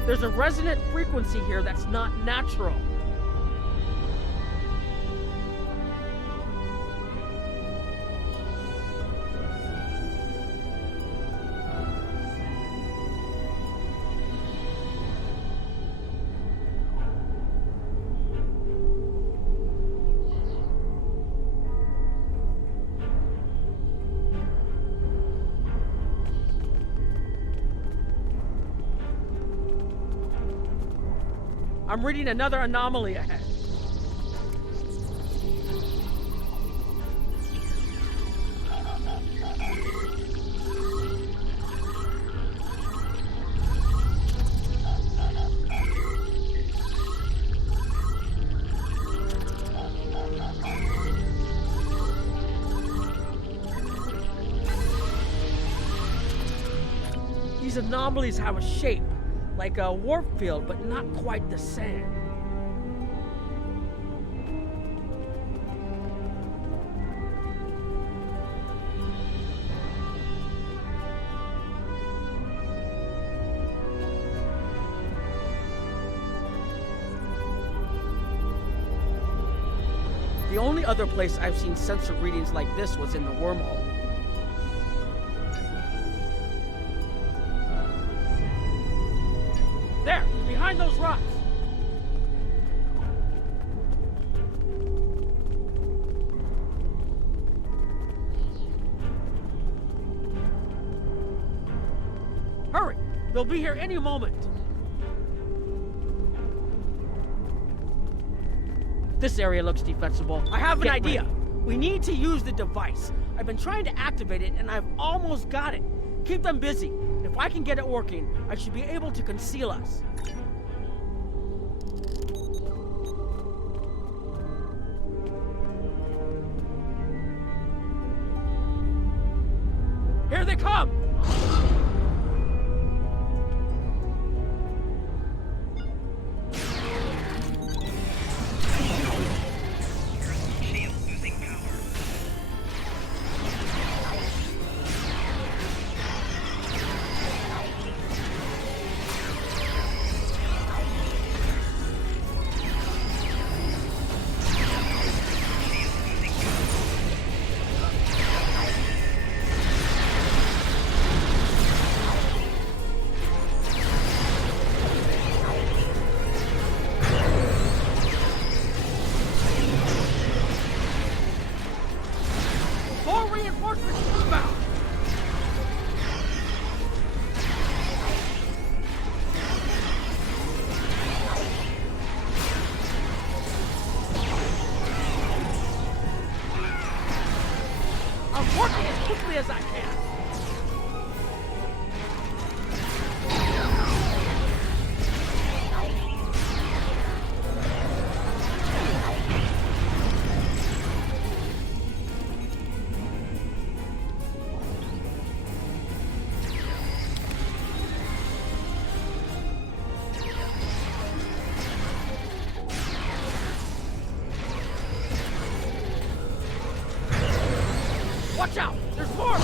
There's a resonant frequency here that's not natural. I'm reading another anomaly ahead. These anomalies have a shape, like a warp field, but not quite the same. The only other place I've seen sensor readings like this was in the wormhole. There, behind those rocks. Hurry, they'll be here any moment. This area looks defensible. I have an idea. We need to use the device. I've been trying to activate it, and I've almost got it. Keep them busy. If I can get it working, I should be able to conceal us. Here they come! As I can. Watch out! There's more!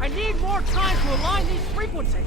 I need more time to align these frequencies.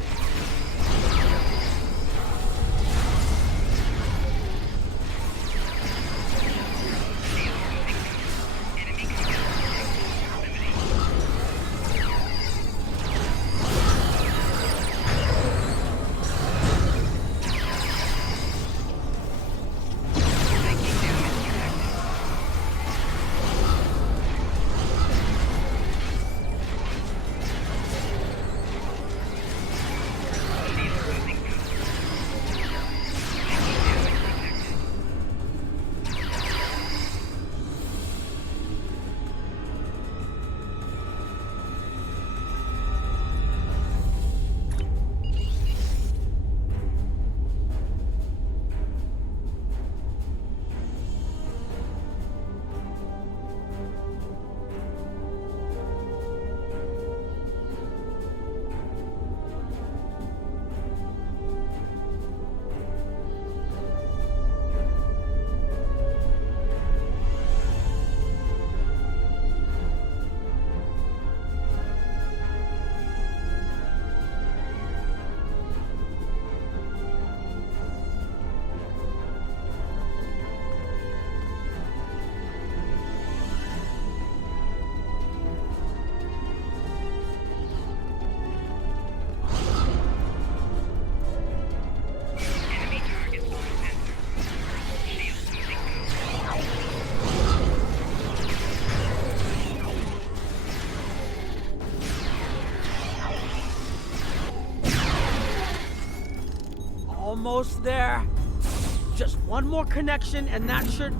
Almost there. Just one more connection and that should...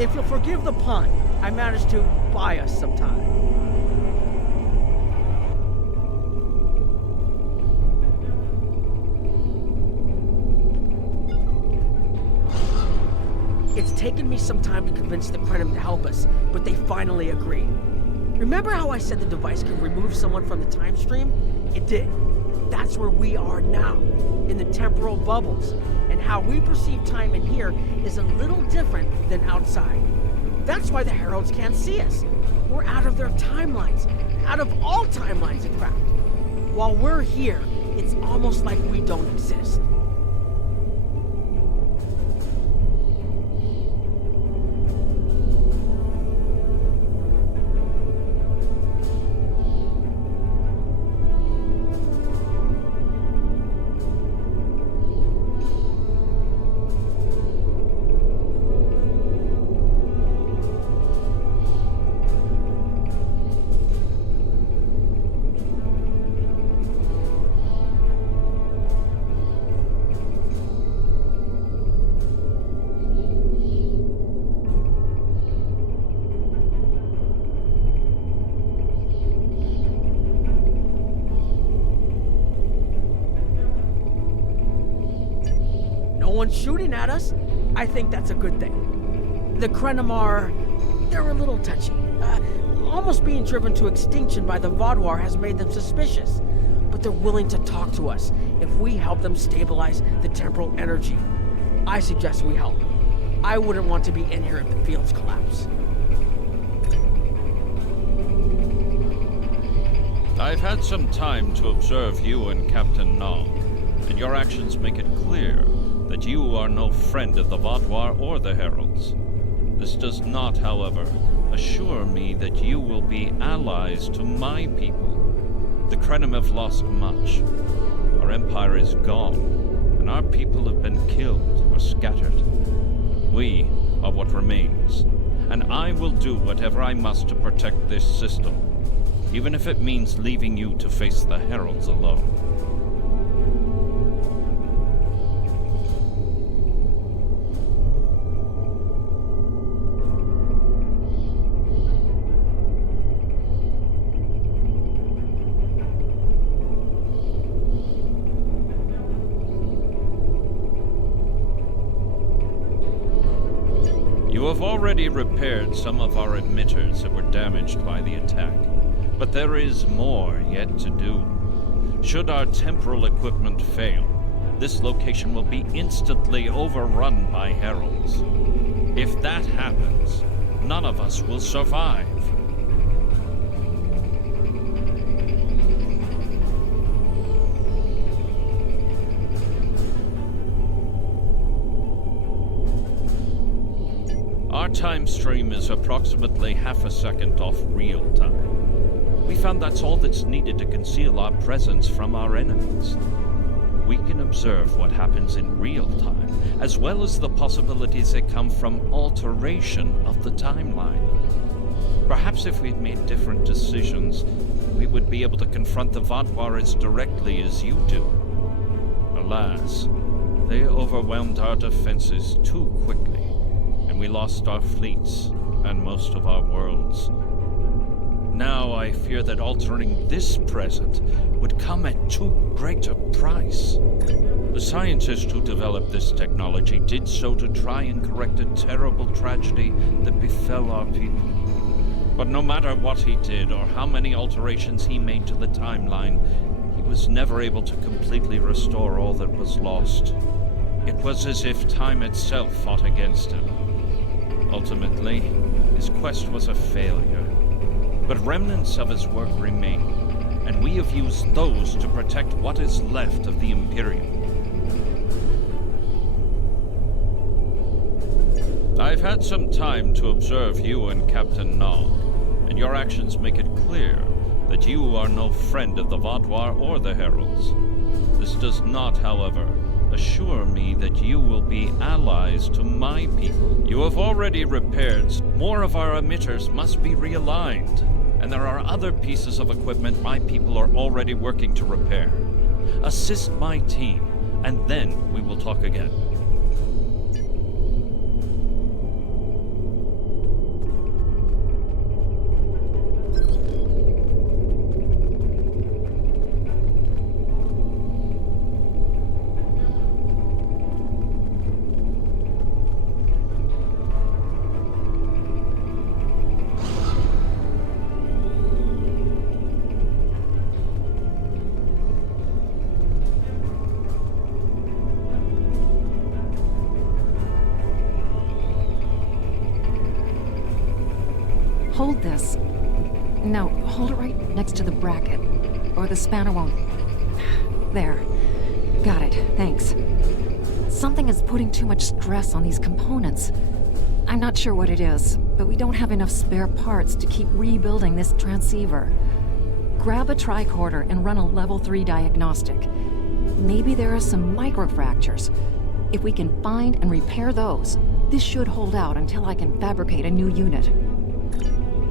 If you'll forgive the pun, I managed to buy us some time. It's taken me some time to convince the Krenim to help us, but they finally agreed. Remember how I said the device could remove someone from the time stream? It did. That's where we are now, in the temporal bubbles. And how we perceive time in here is a little different than outside. That's why the Heralds can't see us. We're out of their timelines. Out of all timelines, in fact. While we're here, it's almost like we don't exist. Shooting at us, I think that's a good thing. The Krenim they're a little touchy. Almost being driven to extinction by the Vaadwaur has made them suspicious. But they're willing to talk to us if we help them stabilize the temporal energy. I suggest we help. I wouldn't want to be in here if the fields collapse. I've had some time to observe you and Captain Nog, and your actions make it clear that you are no friend of the Vaadwaur or the Heralds. This does not, however, assure me that you will be allies to my people. The Krenim have lost much. Our empire is gone, and our people have been killed or scattered. We are what remains, and I will do whatever I must to protect this system, even if it means leaving you to face the Heralds alone. You have already repaired some of our emitters that were damaged by the attack, but there is more yet to do. Should our temporal equipment fail, this location will be instantly overrun by Heralds. If that happens, none of us will survive. Our time stream is approximately half a second off real time. We found that's all that's needed to conceal our presence from our enemies. We can observe what happens in real time, as well as the possibilities that come from alteration of the timeline. Perhaps if we'd made different decisions, we would be able to confront the Vaadwaur as directly as you do. Alas, they overwhelmed our defenses too quickly, and we lost our fleets and most of our worlds. Now I fear that altering this present would come at too great a price. The scientist who developed this technology did so to try and correct a terrible tragedy that befell our people. But no matter what he did or how many alterations he made to the timeline, he was never able to completely restore all that was lost. It was as if time itself fought against him. Ultimately, his quest was a failure. But remnants of his work remain, and we have used those to protect what is left of the Imperium. I've had some time to observe you and Captain Nog, and your actions make it clear that you are no friend of the Vaadwaur or the Heralds. This does not, however, assure me that you will be allies to my people. You have already repaired. More of our emitters must be realigned, and there are other pieces of equipment my people are already working to repair. Assist my team, and then we will talk again. Hold this. No, hold it right next to the bracket, or the spanner won't... There. Got it, thanks. Something is putting too much stress on these components. I'm not sure what it is, but we don't have enough spare parts to keep rebuilding this transceiver. Grab a tricorder and run a level 3 diagnostic. Maybe there are some microfractures. If we can find and repair those, this should hold out until I can fabricate a new unit.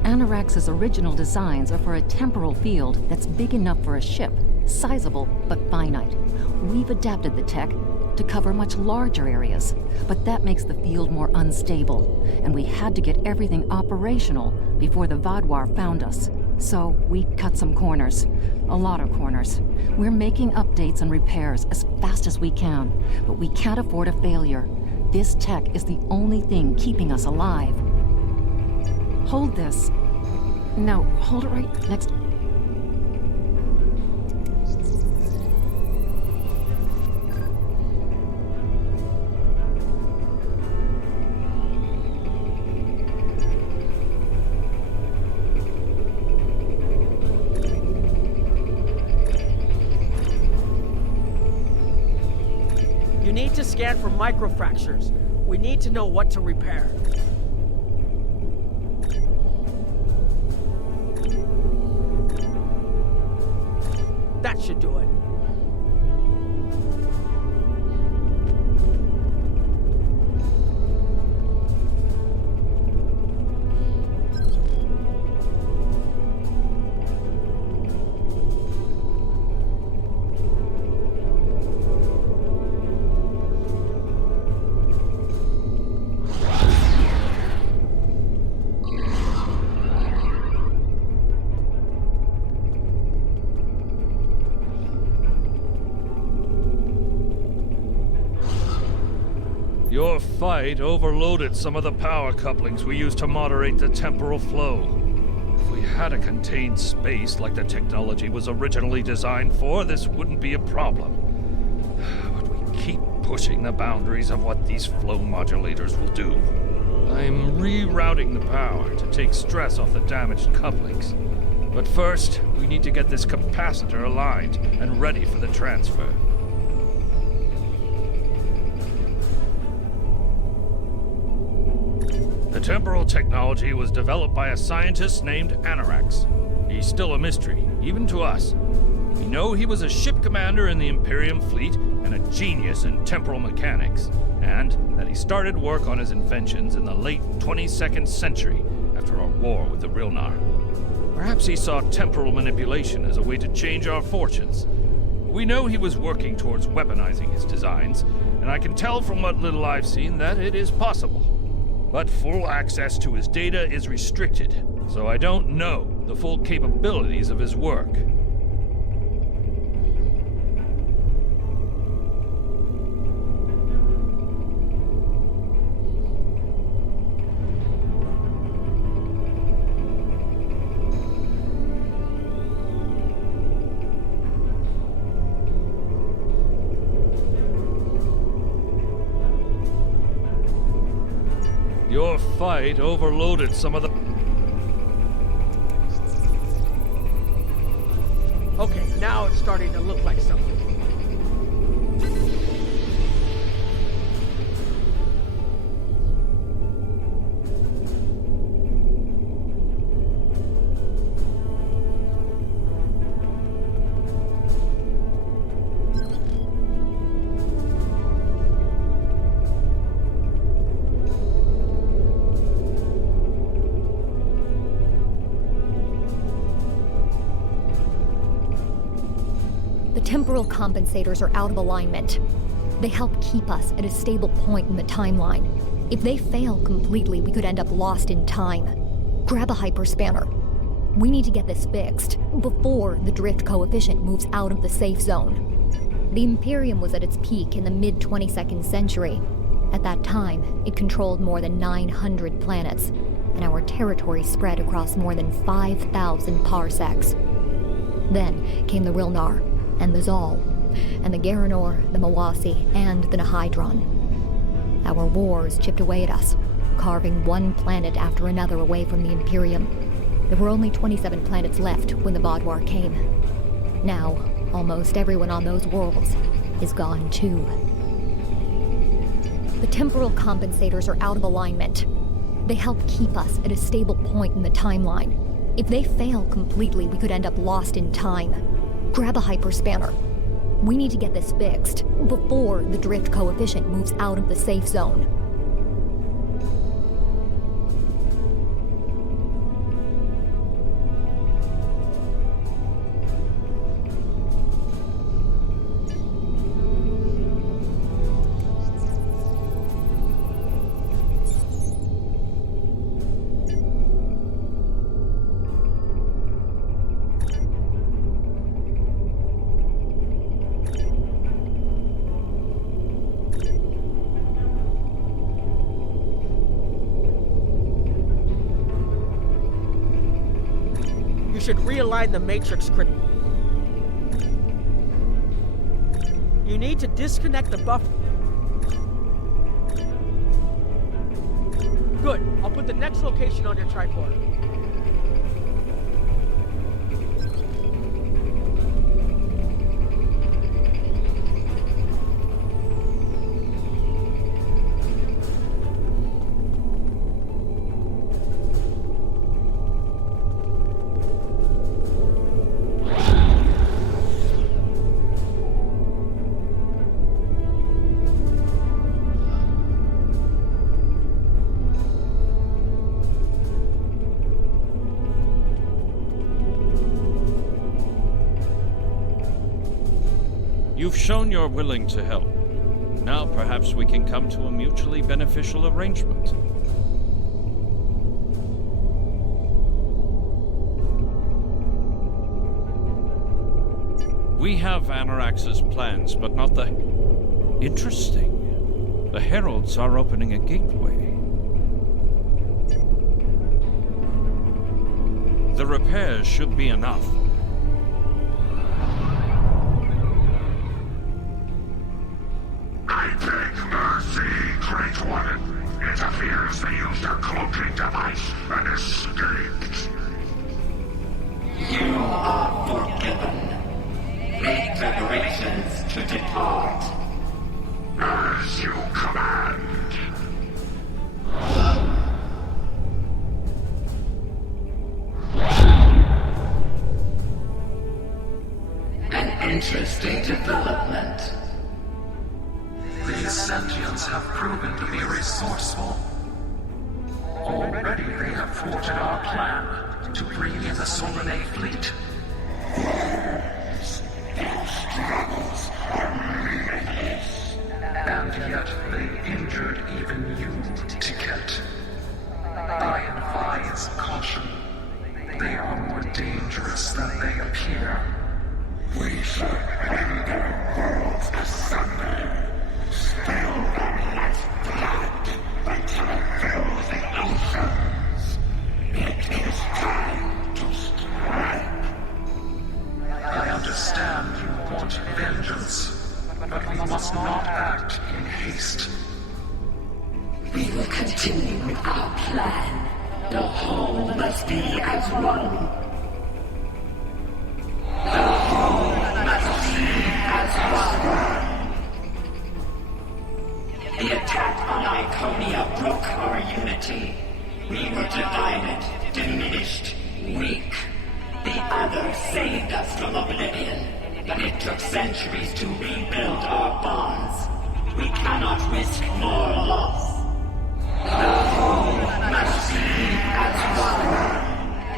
Anorax's original designs are for a temporal field that's big enough for a ship, sizable but finite. We've adapted the tech to cover much larger areas, but that makes the field more unstable, and we had to get everything operational before the Vaadwaur found us. So we cut some corners. A lot of corners. We're making updates and repairs as fast as we can, but we can't afford a failure. This tech is the only thing keeping us alive. Hold this. No, hold it right next... You need to scan for microfractures. We need to know what to repair. That should do it. Your fight overloaded some of the power couplings we used to moderate the temporal flow. If we had a contained space like the technology was originally designed for, this wouldn't be a problem. But we keep pushing the boundaries of what these flow modulators will do. I'm rerouting the power to take stress off the damaged couplings. But first, we need to get this capacitor aligned and ready for the transfer. The temporal technology was developed by a scientist named Anorax. He's still a mystery, even to us. We know he was a ship commander in the Imperium fleet and a genius in temporal mechanics, and that he started work on his inventions in the late 22nd century after our war with the Rilnar. Perhaps he saw temporal manipulation as a way to change our fortunes. We know he was working towards weaponizing his designs, and I can tell from what little I've seen that it is possible. But full access to his data is restricted, so I don't know the full capabilities of his work. Your fight overloaded some of the... Okay, now it's starting to look like something. Temporal compensators are out of alignment. They help keep us at a stable point in the timeline. If they fail completely, we could end up lost in time. Grab a hyperspanner. We need to get this fixed before the drift coefficient moves out of the safe zone. The Imperium was at its peak in the mid-22nd century. At that time, it controlled more than 900 planets, and our territory spread across more than 5,000 parsecs. Then came the Rilnar, and the Zal, and the Garanor, the Mawasi, and the Nahydron. Our wars chipped away at us, carving one planet after another away from the Imperium. There were only 27 planets left when the Vaadwaur came. Now, almost everyone on those worlds is gone too. The temporal compensators are out of alignment. They help keep us at a stable point in the timeline. If they fail completely, we could end up lost in time. Grab a hyperspanner. We need to get this fixed before the drift coefficient moves out of the safe zone. You should realign the matrix. You need to disconnect the buffer. Good. I'll put the next location on your tricorder. You've shown you're willing to help. Now perhaps we can come to a mutually beneficial arrangement. We have Anorax's plans, but not the... Interesting. The Heralds are opening a gateway. The repairs should be enough. I beg mercy, Great One. It appears they used a cloaking device and escaped. You are forgiven. Make preparations to depart. As you command. An interesting development. These sentients have proven to be resourceful. Already they have thwarted our plan to bring in the Solanae fleet. And yet they injured even you, Ticket. I advise caution. They are more dangerous than they appear. We shall rend their worlds asunder. Spill their lifeblood until it fills the oceans. It is time to strike. I understand you want vengeance, but we must not act in haste. We will continue with our plan. The whole must be as one. The whole must be as one. The attack on Iconia broke our unity. We were divided, diminished, weak. The others saved us from oblivion, but it took centuries to rebuild our bonds. We cannot risk more loss. The whole must be as one.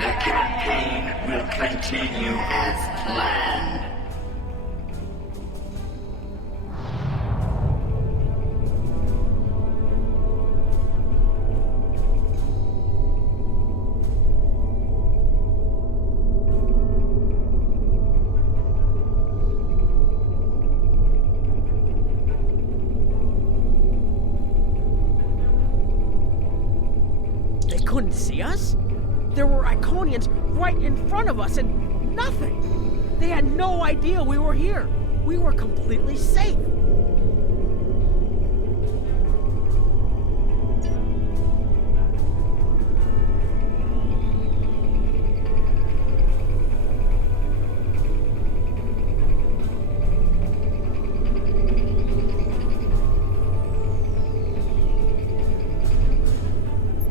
The campaign will continue as planned. Couldn't see us? There were Iconians right in front of us and nothing. They had no idea we were here. We were completely safe.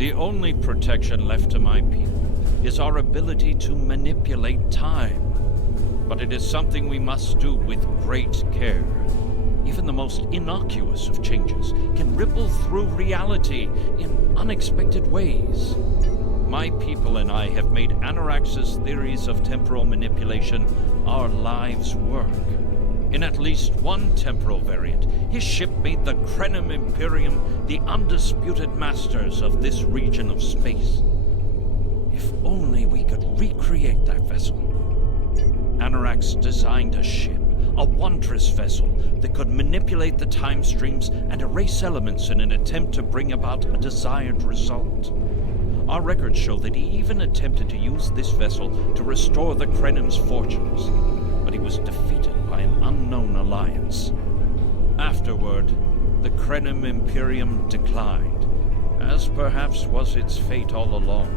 The only protection left to my people is our ability to manipulate time. But it is something we must do with great care. Even the most innocuous of changes can ripple through reality in unexpected ways. My people and I have made Anarax's theories of temporal manipulation our lives' work. In at least one temporal variant, his ship made the Krenim Imperium the undisputed masters of this region of space. If only we could recreate that vessel. Anarax designed a ship, a wondrous vessel that could manipulate the time streams and erase elements in an attempt to bring about a desired result. Our records show that he even attempted to use this vessel to restore the Krenim's fortunes, but he was defeated by an unknown alliance. Afterward, the Krenim Imperium declined, as perhaps was its fate all along.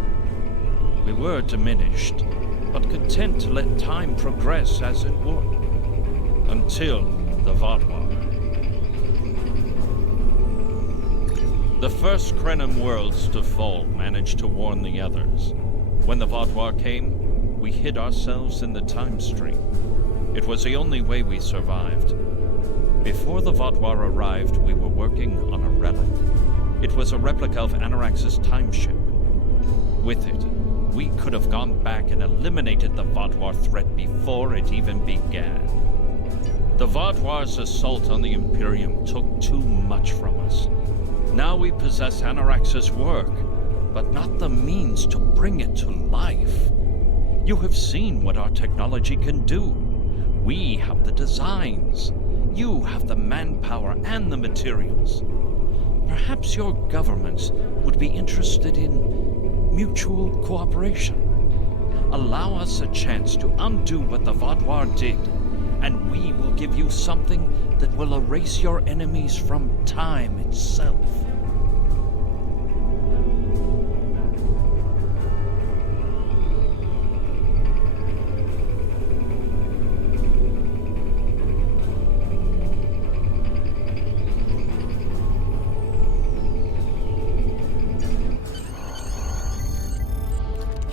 We were diminished, but content to let time progress as it would, until the Vatwa. The first Krenim worlds to fall managed to warn the others. When the Vatwa came, we hid ourselves in the time stream. It was the only way we survived. Before the Vatwa arrived, we were working on a relic. It was a replica of Anarax's time ship. With it, we could have gone back and eliminated the Vatwa threat before it even began. The Vatwa's assault on the Imperium took too much from us. Now we possess Anarax's work, but not the means to bring it to life. You have seen what our technology can do. We have the designs. You have the manpower and the materials. Perhaps your governments would be interested in mutual cooperation. Allow us a chance to undo what the Vatwa did, and we will give you something that will erase your enemies from time itself.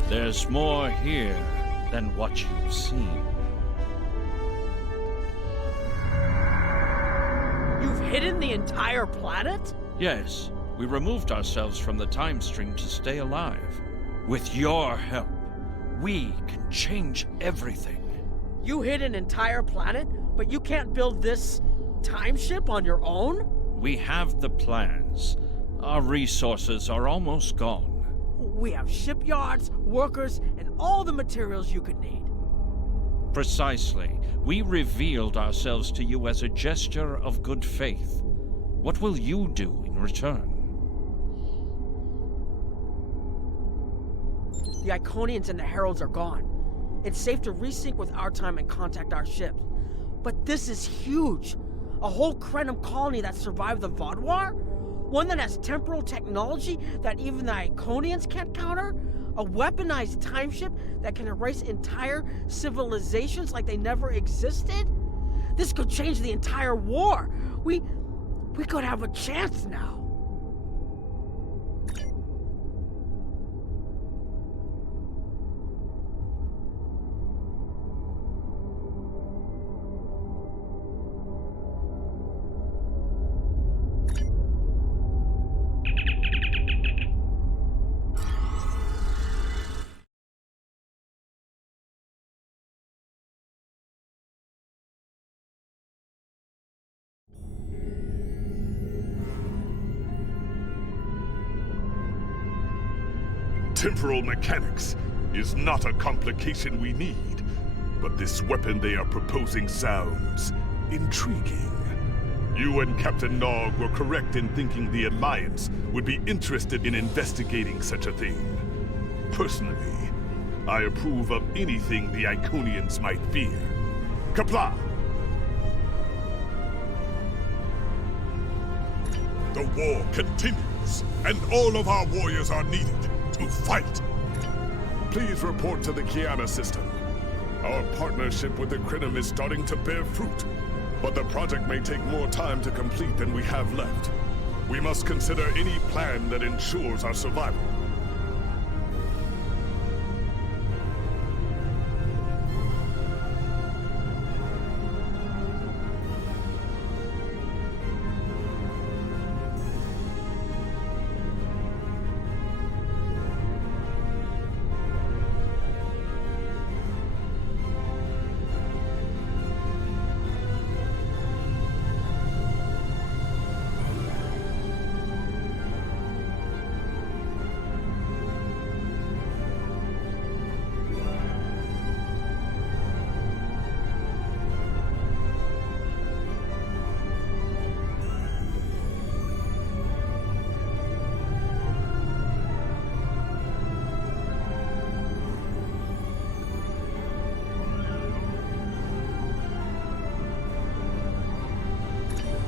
There's more here than what you've seen. You've hidden the entire planet? Yes, we removed ourselves from the time stream to stay alive. With your help, we can change everything. You hid an entire planet, but you can't build this time ship on your own? We have the plans. Our resources are almost gone. We have shipyards, workers, and all the materials you could need. Precisely. We revealed ourselves to you as a gesture of good faith. What will you do in return? The Iconians and the Heralds are gone. It's safe to resync with our time and contact our ships. But this is huge. A whole Krenim colony that survived the Vatwa? One that has temporal technology that even the Iconians can't counter? A weaponized time ship that can erase entire civilizations like they never existed? This could change the entire war. We could have a chance now. Temporal mechanics is not a complication we need, but this weapon they are proposing sounds intriguing. You and Captain Nog were correct in thinking the Alliance would be interested in investigating such a thing. Personally, I approve of anything the Iconians might fear. Kapla! The war continues, and all of our warriors are needed to fight. Please report to the Kiana system. Our partnership with the Krenim is starting to bear fruit, but the project may take more time to complete than we have left. We must consider any plan that ensures our survival.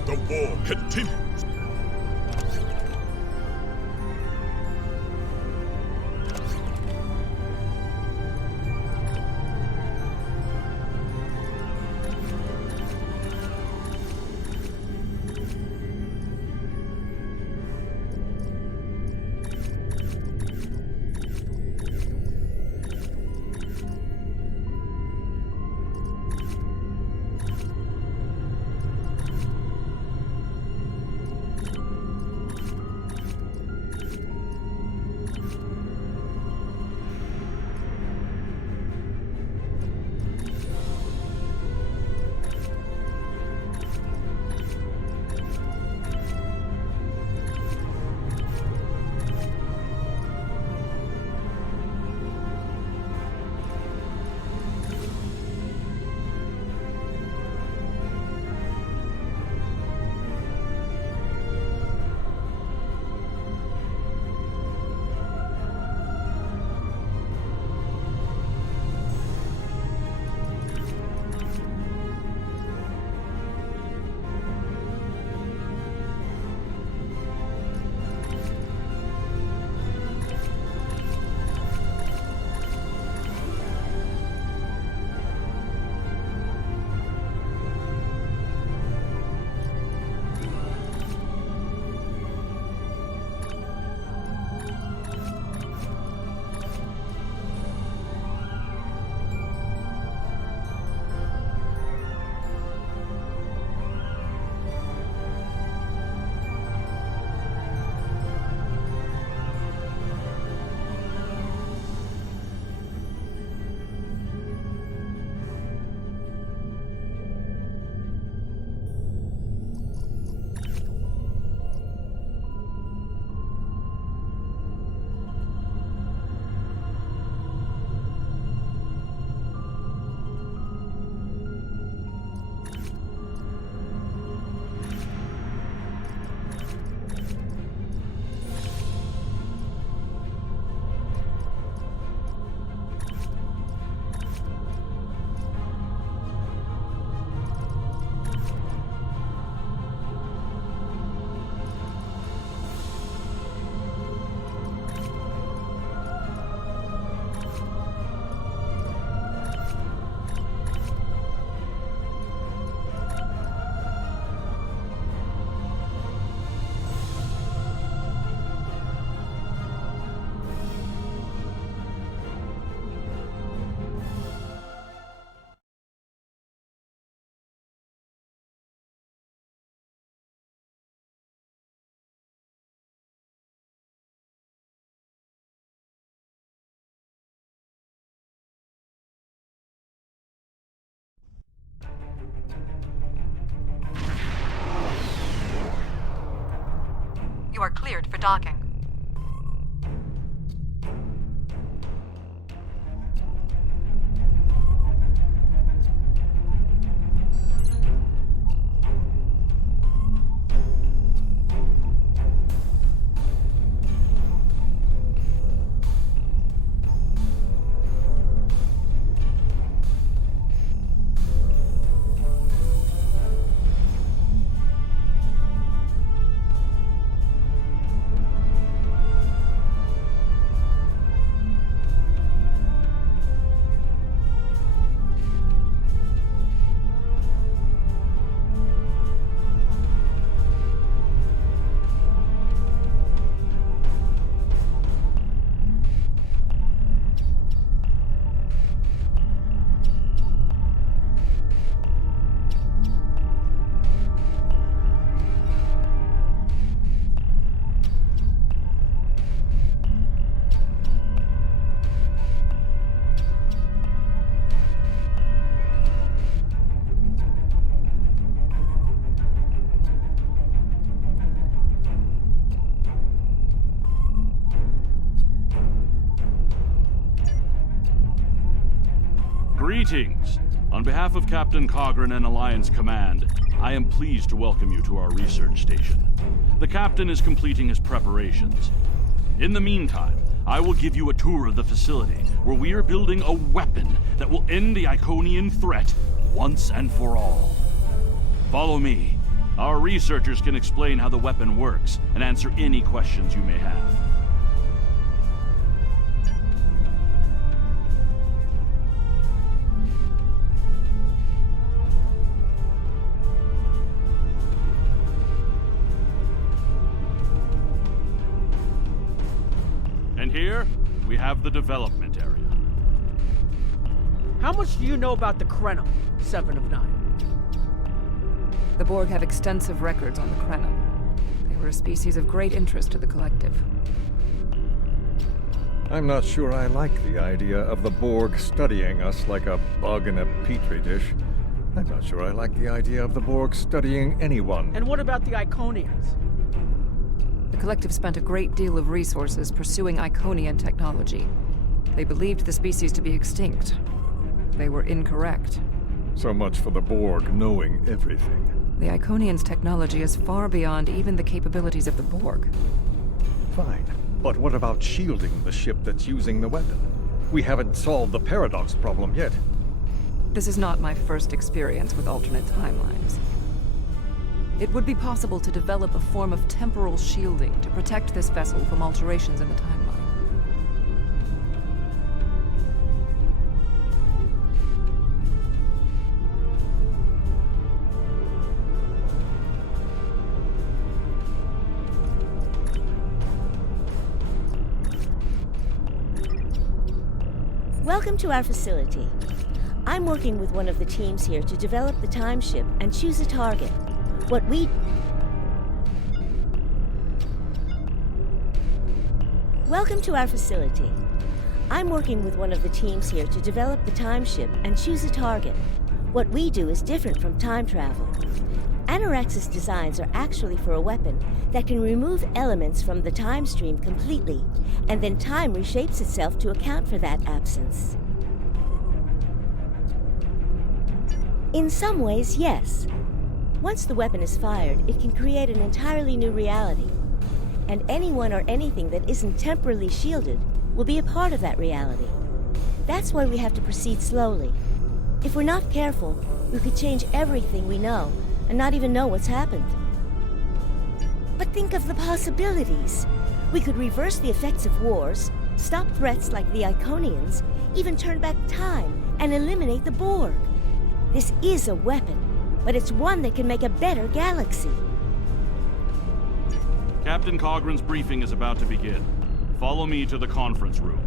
The war continues. You are cleared for docking. Greetings! On behalf of Captain Korion and Alliance Command, I am pleased to welcome you to our research station. The Captain is completing his preparations. In the meantime, I will give you a tour of the facility, where we are building a weapon that will end the Iconian threat once and for all. Follow me. Our researchers can explain how the weapon works and answer any questions you may have. And here, we have the development area. How much do you know about the Krenim, 7 of 9? The Borg have extensive records on the Krenim. They were a species of great interest to the Collective. I'm not sure I like the idea of the Borg studying us like a bug in a petri dish. I'm not sure I like the idea of the Borg studying anyone. And what about the Iconians? The Collective spent a great deal of resources pursuing Iconian technology. They believed the species to be extinct. They were incorrect. So much for the Borg knowing everything. The Iconians' technology is far beyond even the capabilities of the Borg. Fine, but what about shielding the ship that's using the weapon? We haven't solved the paradox problem yet. This is not my first experience with alternate timelines. It would be possible to develop a form of temporal shielding to protect this vessel from alterations in the timeline. Welcome to our facility. I'm working with one of the teams here to develop the time ship and choose a target. Welcome to our facility. I'm working with one of the teams here to develop the time ship and choose a target. What we do is different from time travel. Anorax's designs are actually for a weapon that can remove elements from the time stream completely, and then time reshapes itself to account for that absence. In some ways, yes. Once the weapon is fired, it can create an entirely new reality. And anyone or anything that isn't temporally shielded will be a part of that reality. That's why we have to proceed slowly. If we're not careful, we could change everything we know and not even know what's happened. But think of the possibilities. We could reverse the effects of wars, stop threats like the Iconians, even turn back time and eliminate the Borg. This is a weapon, but it's one that can make a better galaxy. Captain Korion's briefing is about to begin. Follow me to the conference room.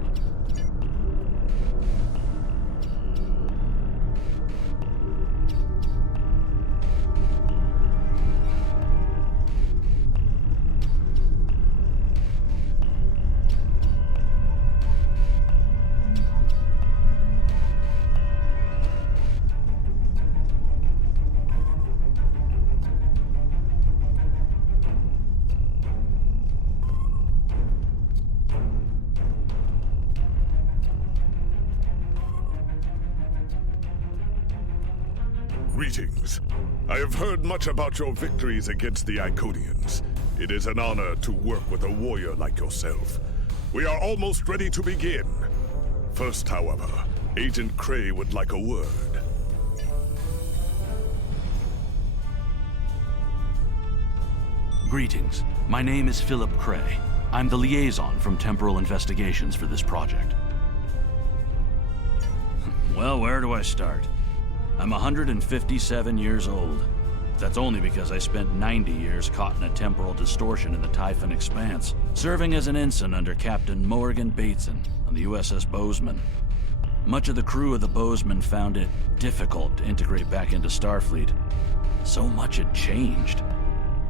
Greetings. I have heard much about your victories against the Iconians. It is an honor to work with a warrior like yourself. We are almost ready to begin. First, however, Agent Cray would like a word. Greetings. My name is Philip Cray. I'm the liaison from Temporal Investigations for this project. Well, where do I start? I'm 157 years old. That's only because I spent 90 years caught in a temporal distortion in the Typhon Expanse, serving as an ensign under Captain Morgan Bateson on the USS Bozeman. Much of the crew of the Bozeman found it difficult to integrate back into Starfleet. So much had changed.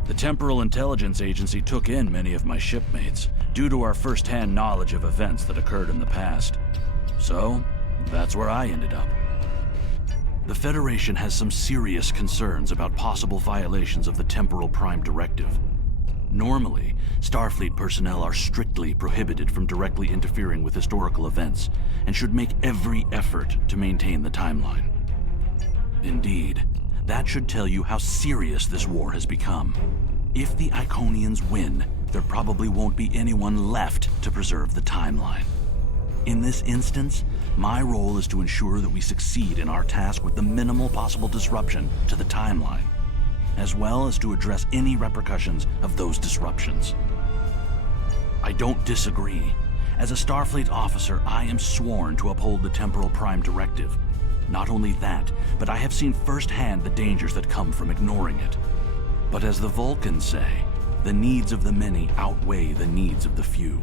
The Temporal Intelligence Agency took in many of my shipmates, due to our first-hand knowledge of events that occurred in the past. So, that's where I ended up. The Federation has some serious concerns about possible violations of the Temporal Prime Directive. Normally, Starfleet personnel are strictly prohibited from directly interfering with historical events, and should make every effort to maintain the timeline. Indeed, that should tell you how serious this war has become. If the Iconians win, there probably won't be anyone left to preserve the timeline. In this instance, my role is to ensure that we succeed in our task with the minimal possible disruption to the timeline, as well as to address any repercussions of those disruptions. I don't disagree. As a Starfleet officer, I am sworn to uphold the Temporal Prime Directive. Not only that, but I have seen firsthand the dangers that come from ignoring it. But as the Vulcans say, the needs of the many outweigh the needs of the few.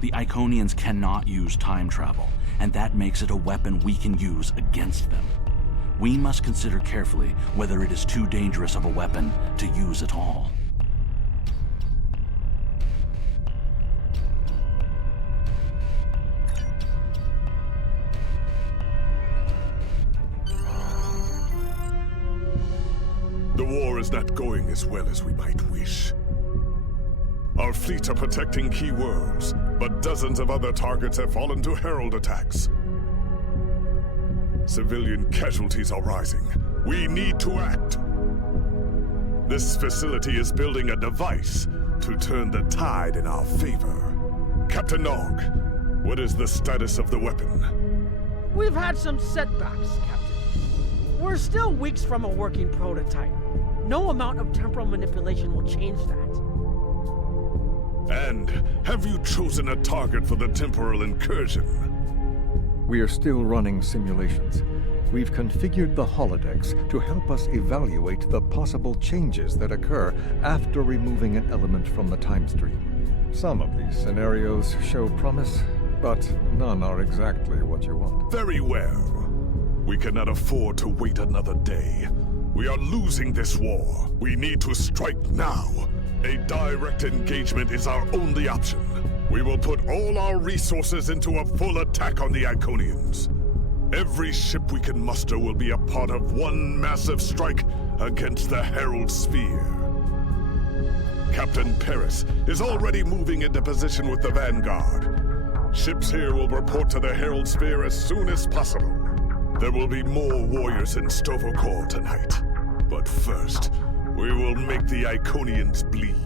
The Iconians cannot use time travel, and that makes it a weapon we can use against them. We must consider carefully whether it is too dangerous of a weapon to use at all. The war is not going as well as we might wish. Our fleet are protecting key worlds, but dozens of other targets have fallen to Herald attacks. Civilian casualties are rising. We need to act. This facility is building a device to turn the tide in our favor. Captain Nog, what is the status of the weapon? We've had some setbacks, Captain. We're still weeks from a working prototype. No amount of temporal manipulation will change that. And have you chosen a target for the temporal incursion? We are still running simulations. We've configured the holodecks to help us evaluate the possible changes that occur after removing an element from the time stream. Some of these scenarios show promise, but none are exactly what you want. Very well. We cannot afford to wait another day. We are losing this war. We need to strike now. A direct engagement is our only option. We will put all our resources into a full attack on the Iconians. Every ship we can muster will be a part of one massive strike against the Herald Sphere. Captain Paris is already moving into position with the Vanguard. Ships here will report to the Herald Sphere as soon as possible. There will be more warriors in Stovokor tonight. But first, we will make the Iconians bleed.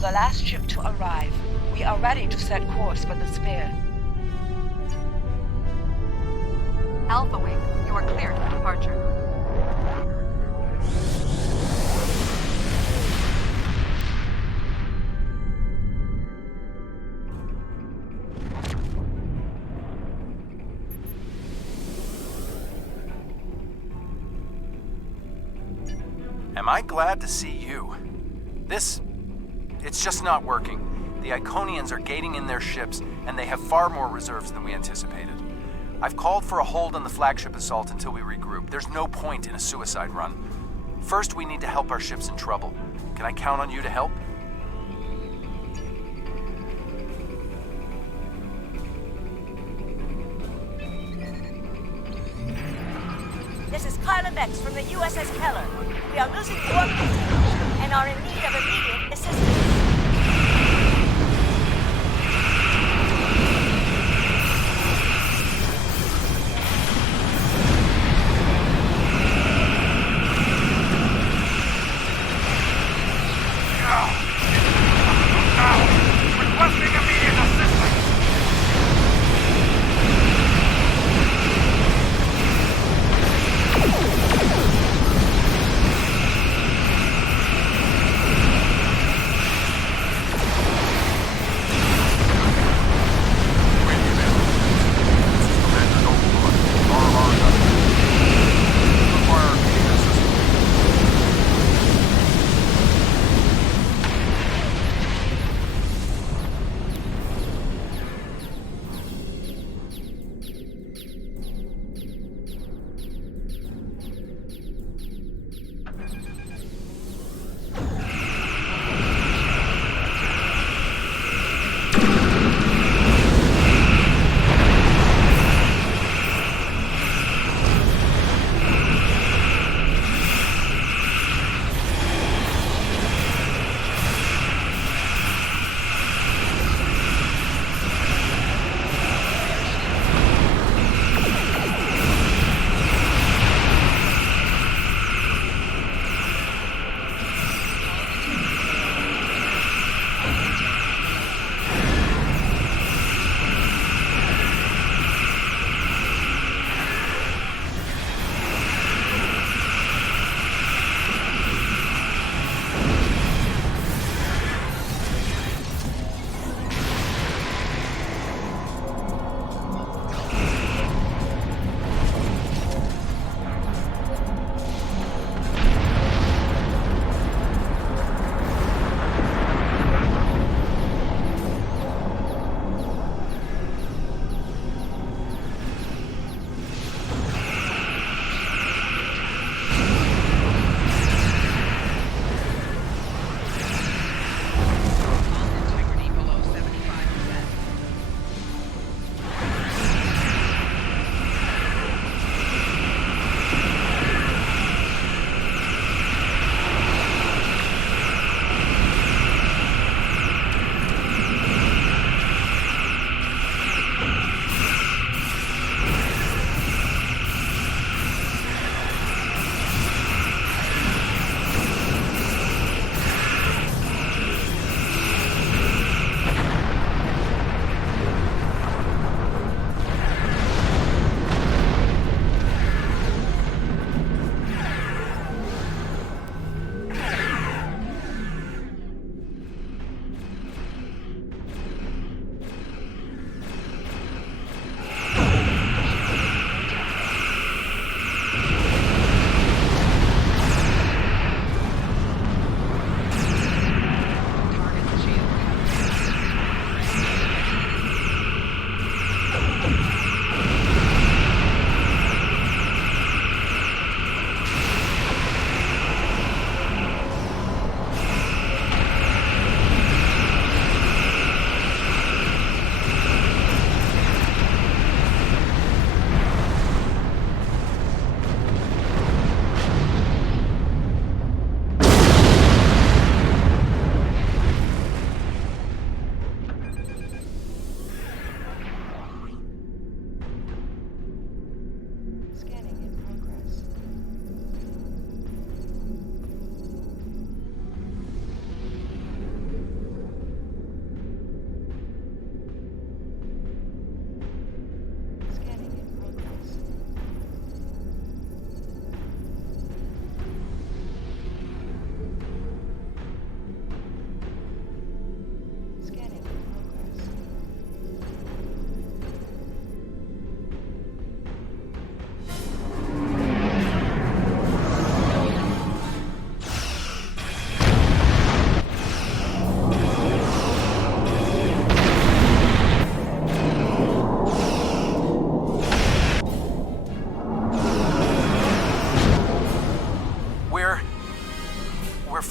The last ship to arrive. We are ready to set course for the Sphere. Alpha Wing, you are cleared for departure. Am I glad to see you? It's just not working. The Iconians are gating in their ships, and they have far more reserves than we anticipated. I've called for a hold on the flagship assault until we regroup. There's no point in a suicide run. First, we need to help our ships in trouble. Can I count on you to help? This is Kyla Mex from the USS Keller. We are losing warp control, and and are in need of immediate assistance.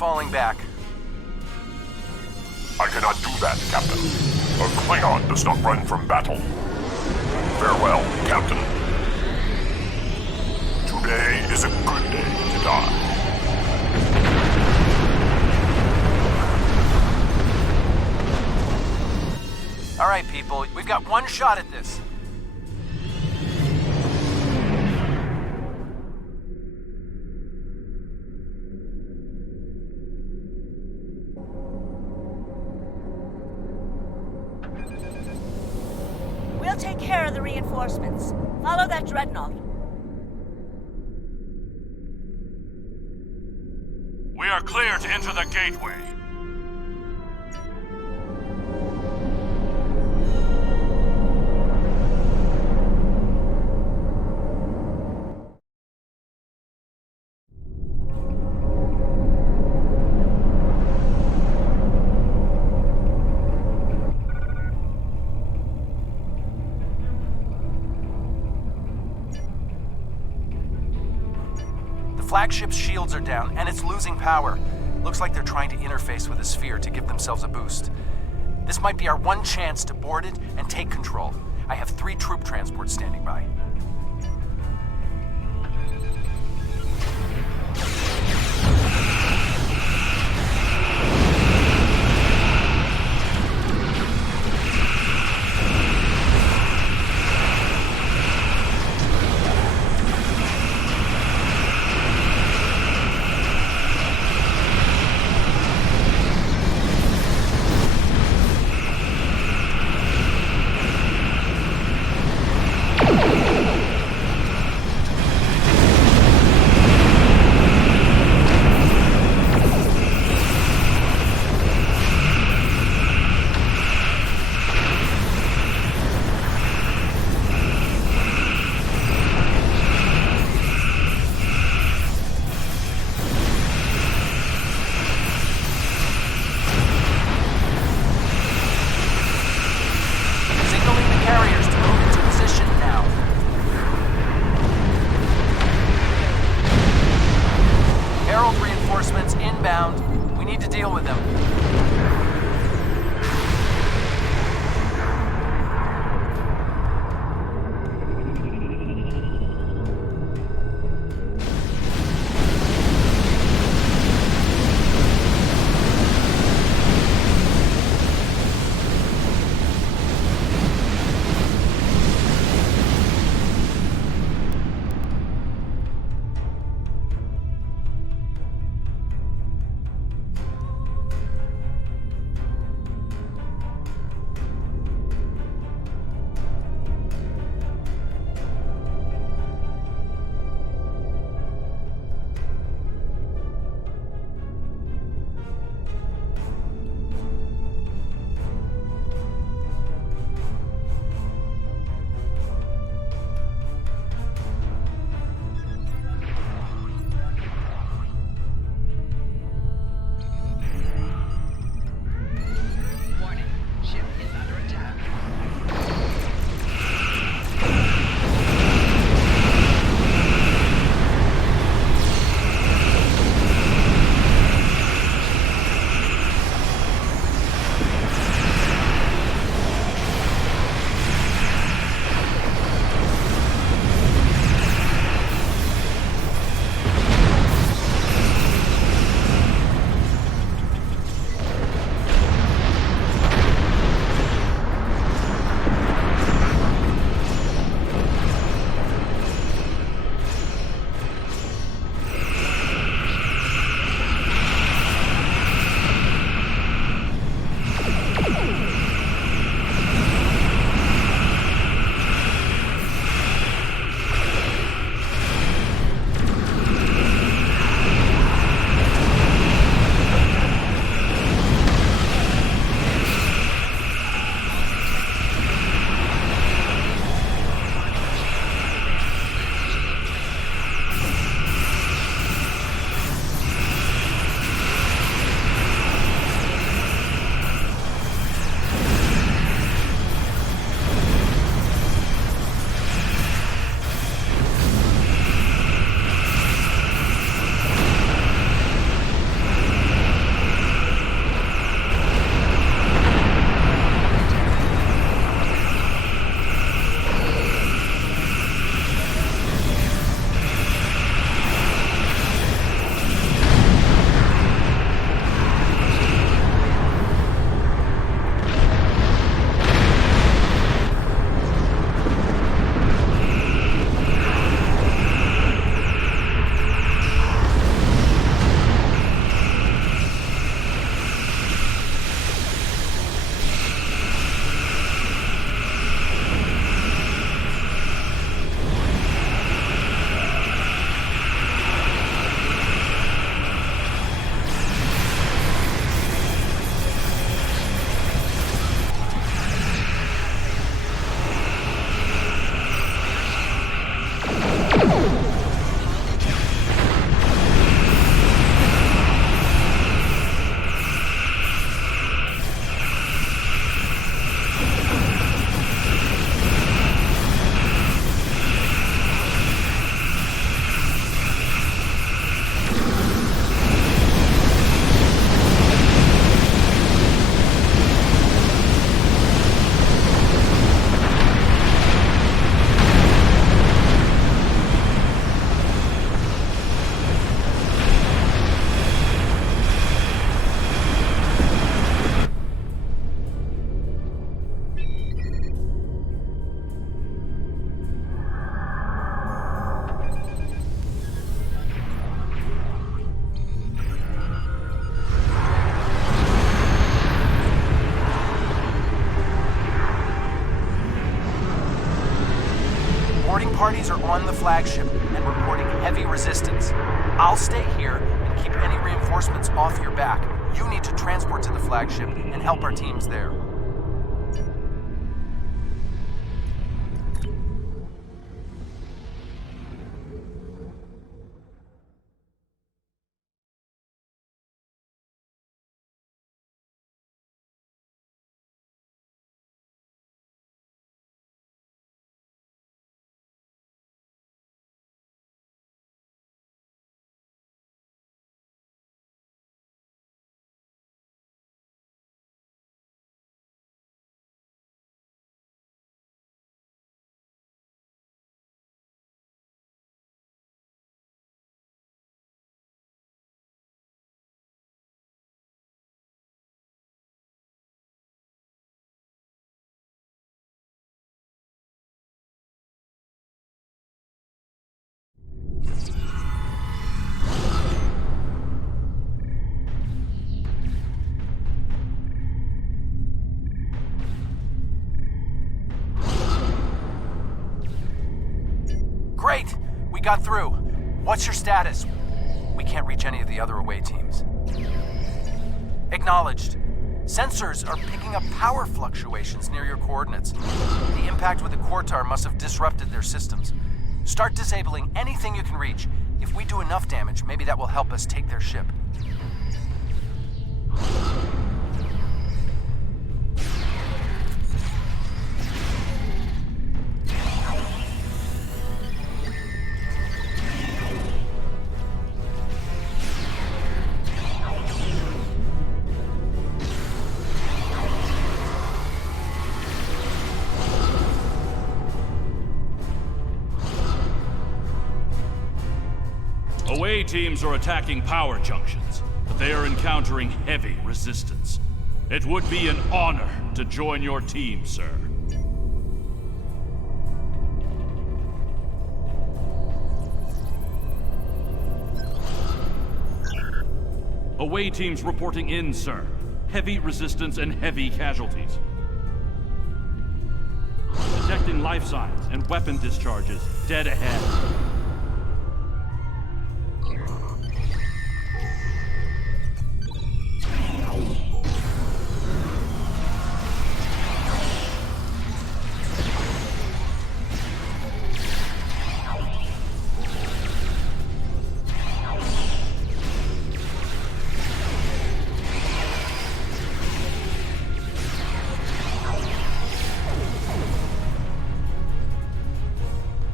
falling back. I cannot do that, Captain. A Klingon does not run from battle. Farewell, Captain. Today is a good day to die. All right, people, we've got one shot at this. We'll take care of the reinforcements. Follow that dreadnought. We are clear to enter the gateway. Flagship's shields are down, and it's losing power. Looks like they're trying to interface with the sphere to give themselves a boost. This might be our one chance to board it and take control. I have 3 troop transports standing by. parties are on the flagship and reporting heavy resistance. I'll stay here and keep any reinforcements off your back. You need to transport to the flagship and help our teams there. Great! We got through. What's your status? We can't reach any of the other away teams. Acknowledged. Sensors are picking up power fluctuations near your coordinates. The impact with the Quartar must have disrupted their systems. Start disabling anything you can reach. If we do enough damage, maybe that will help us take their ship. Away teams are attacking power junctions, but they are encountering heavy resistance. It would be an honor to join your team, sir. Away teams reporting in, sir. Heavy resistance and heavy casualties. Detecting life signs and weapon discharges dead ahead.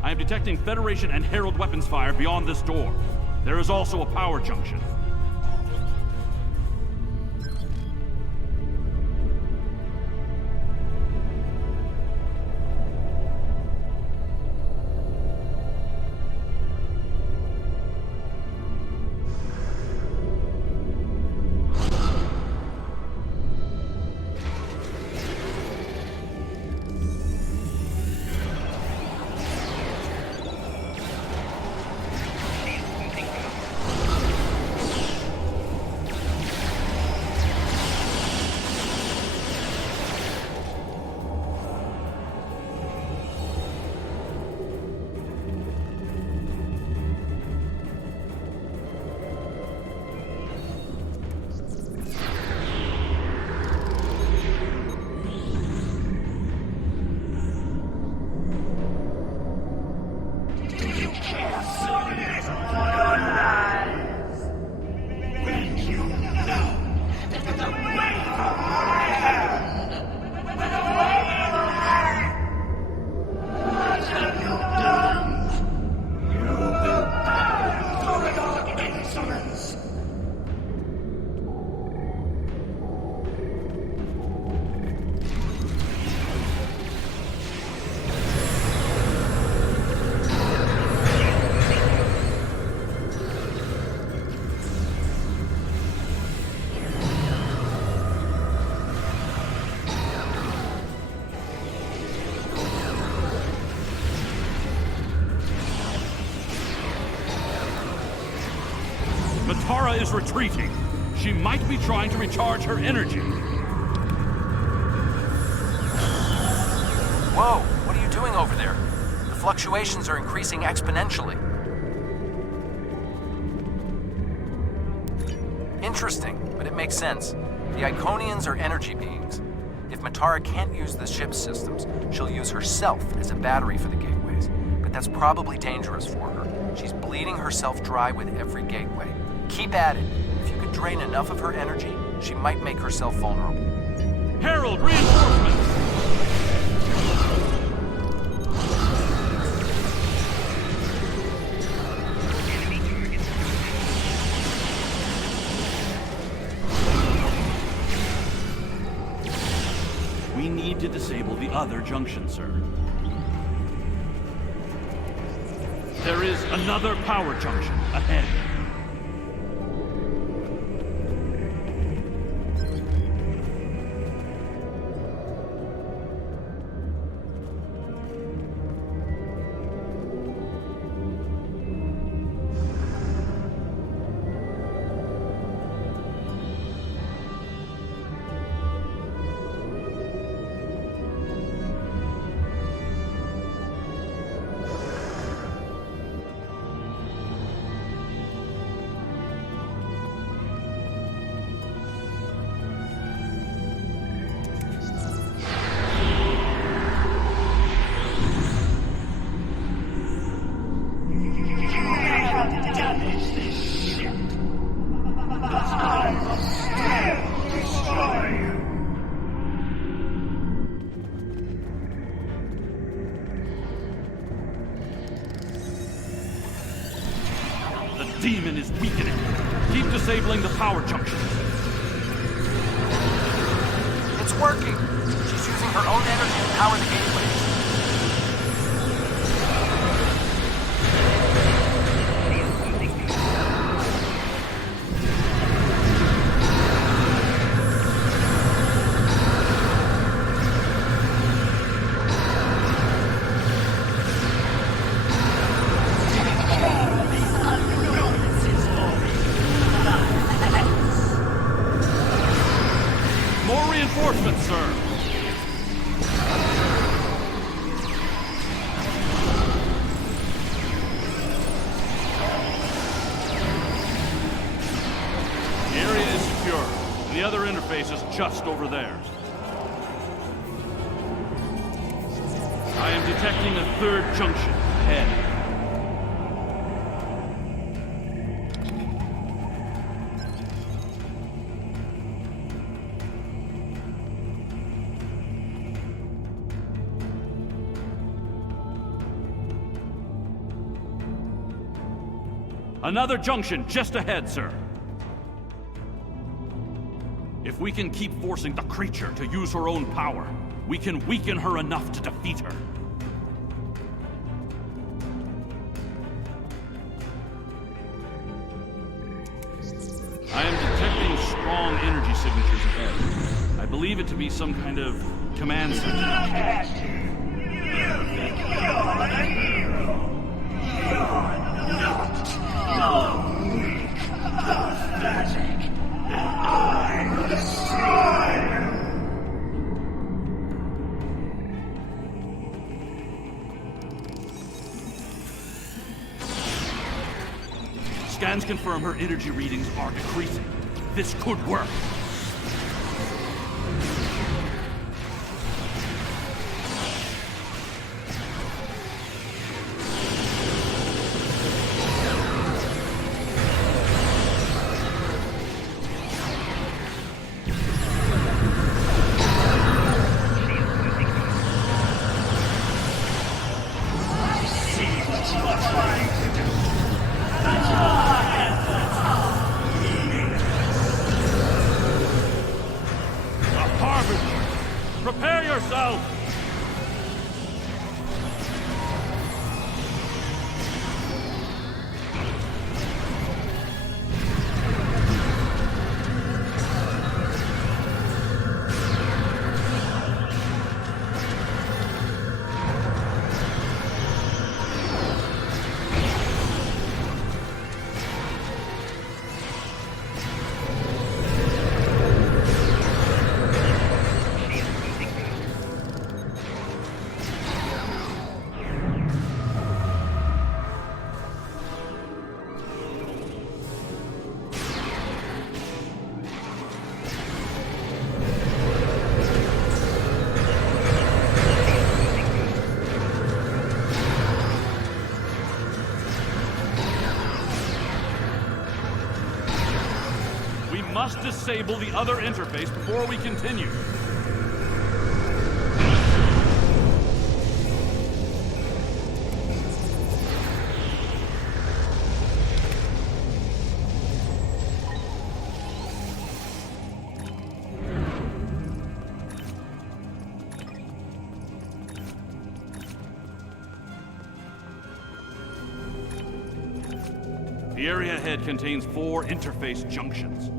I am detecting Federation and Herald weapons fire beyond this door. There is also a power junction. Tara is retreating. She might be trying to recharge her energy. Whoa, what are you doing over there? The fluctuations are increasing exponentially. Interesting, but it makes sense. The Iconians are energy beings. If Matara can't use the ship's systems, she'll use herself as a battery for the gateways. But that's probably dangerous for her. She's bleeding herself dry with every gateway. Keep at it. If you could drain enough of her energy, she might make herself vulnerable. Herald, reinforcements! We need to disable the other junction, sir. There is another power junction ahead. The demon is weakening. Keep disabling the power junction. It's working. She's using her own energy to power the gateways. Reinforcements, sir. The area is secure. The other interface is just over there. I am detecting a third junction ahead. Another junction just ahead, sir. If we can keep forcing the creature to use her own power, we can weaken her enough to defeat her. I am detecting strong energy signatures ahead. I believe it to be some kind of command center. Scans confirm her energy readings are decreasing. This could work. Prepare yourself! must disable the other interface before we continue. The area ahead contains 4 interface junctions.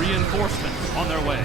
Reinforcements on their way.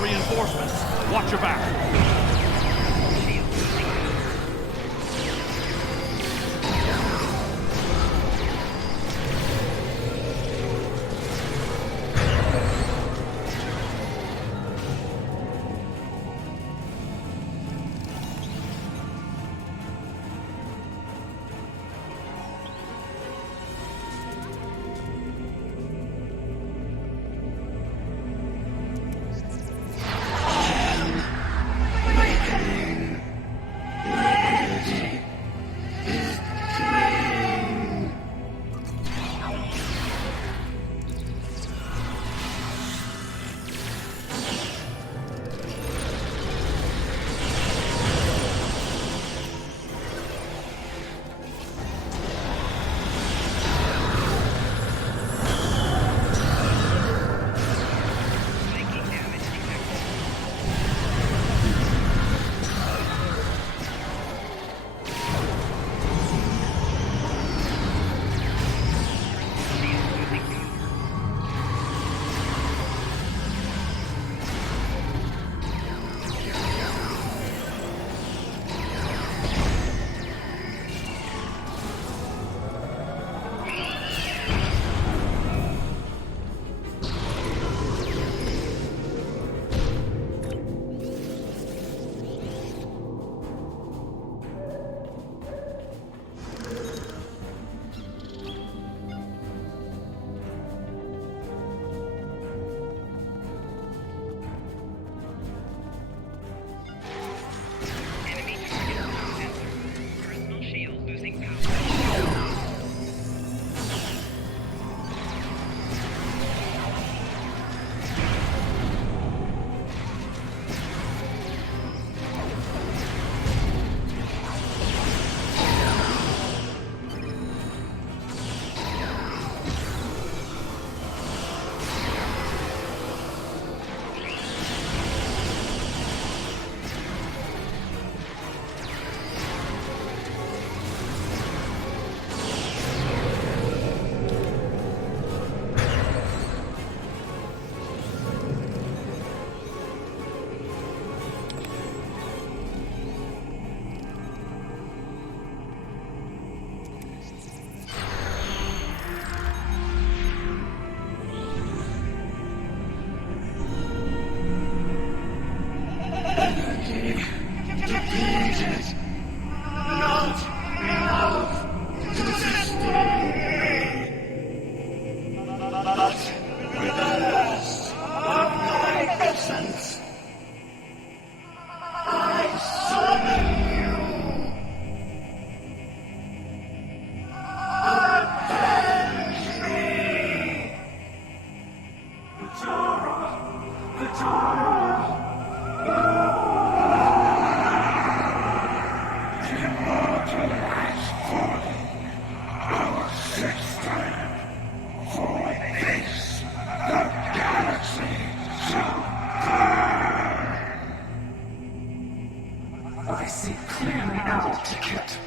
Reinforcements. Watch your back. has fallen. Our system. For this, the galaxy shall burn. I see clearly now, Ticket.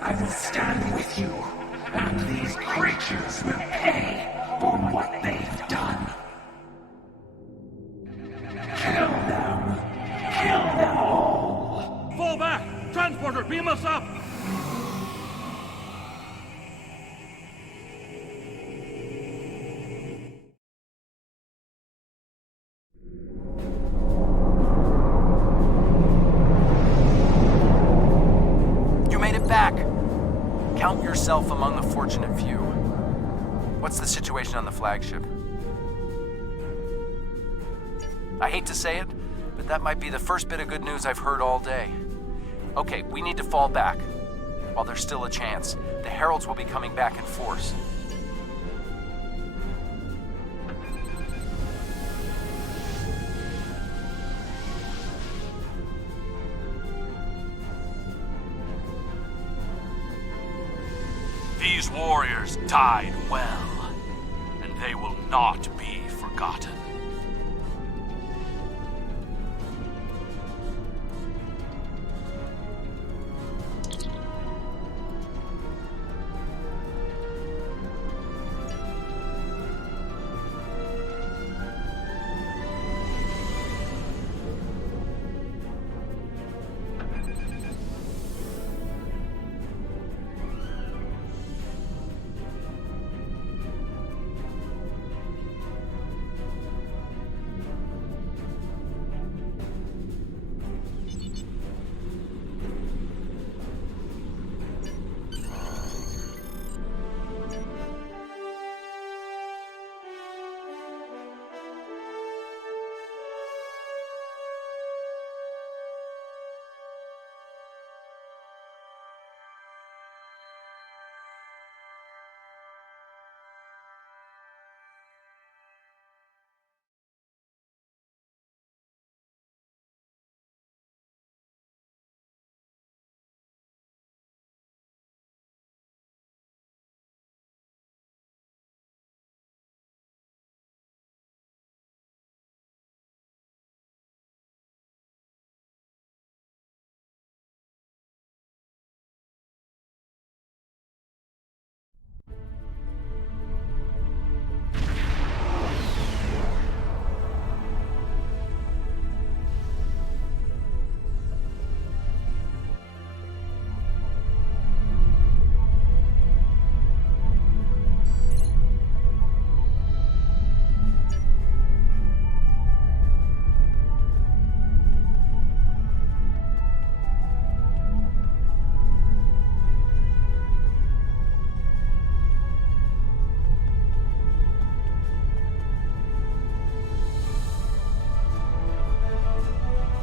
I will stand with you, and these creatures will pay for what they've done. Kill them! Kill them all! Fall back! Transporter, beam us up! You made it back! Count yourself among the fortunate few. What's the situation on the flagship? I hate to say it, but that might be the first bit of good news I've heard all day. Okay, we need to fall back. While there's still a chance, the Heralds will be coming back in force. These warriors died well, and they will not be forgotten.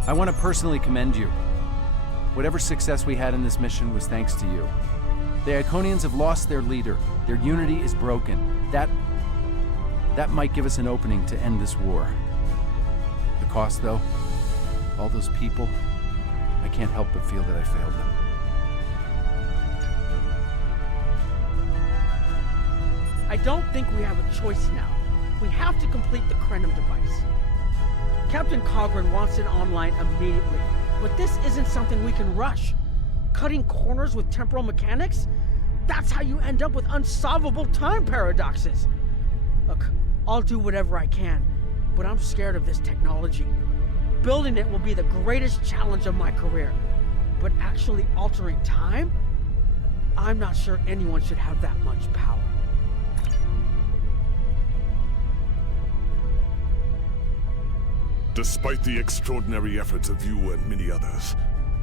I want to personally commend you. Whatever success we had in this mission was thanks to you. The Iconians have lost their leader. Their unity is broken. That might give us an opening to end this war. The cost, though, all those people, I can't help but feel that I failed them. I don't think we have a choice now. We have to complete the Krenim device. Captain Korion wants it online immediately, but this isn't something we can rush. Cutting corners with temporal mechanics? That's how you end up with unsolvable time paradoxes. Look, I'll do whatever I can, but I'm scared of this technology. Building it will be the greatest challenge of my career, but actually altering time? I'm not sure anyone should have that much power. Despite the extraordinary efforts of you and many others,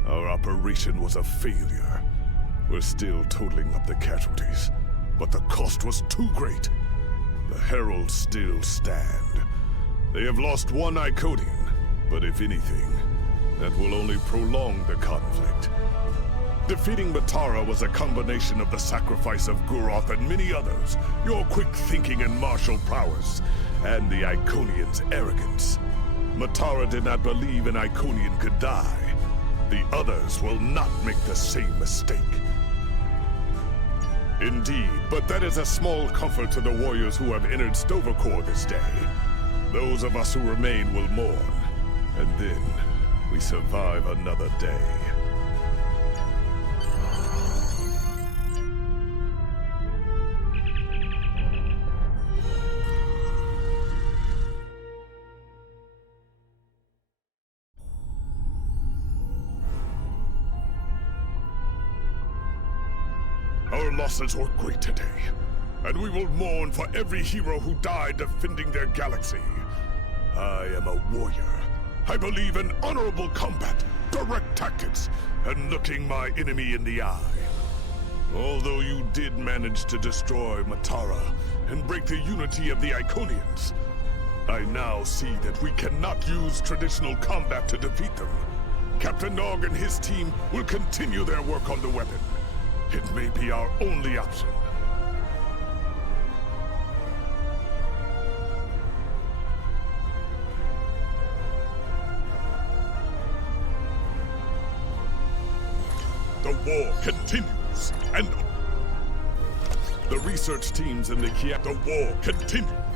our operation was a failure. We're still totaling up the casualties, but the cost was too great. The Heralds still stand. They have lost one Iconian, but if anything, that will only prolong the conflict. Defeating Matara was a combination of the sacrifice of Guroth and many others, your quick thinking and martial prowess, and the Iconians' arrogance. Matara did not believe an Iconian could die. The others will not make the same mistake. Indeed, but that is a small comfort to the warriors who have entered Stovercore this day. Those of us who remain will mourn, and then we survive another day. Our losses were great today, and we will mourn for every hero who died defending their galaxy. I am a warrior. I believe in honorable combat, direct tactics, and looking my enemy in the eye. Although you did manage to destroy Matara and break the unity of the Iconians, I now see that we cannot use traditional combat to defeat them. Captain Nog and his team will continue their work on the weapon. It may be our only option. The war continues, and the research teams in the war continues.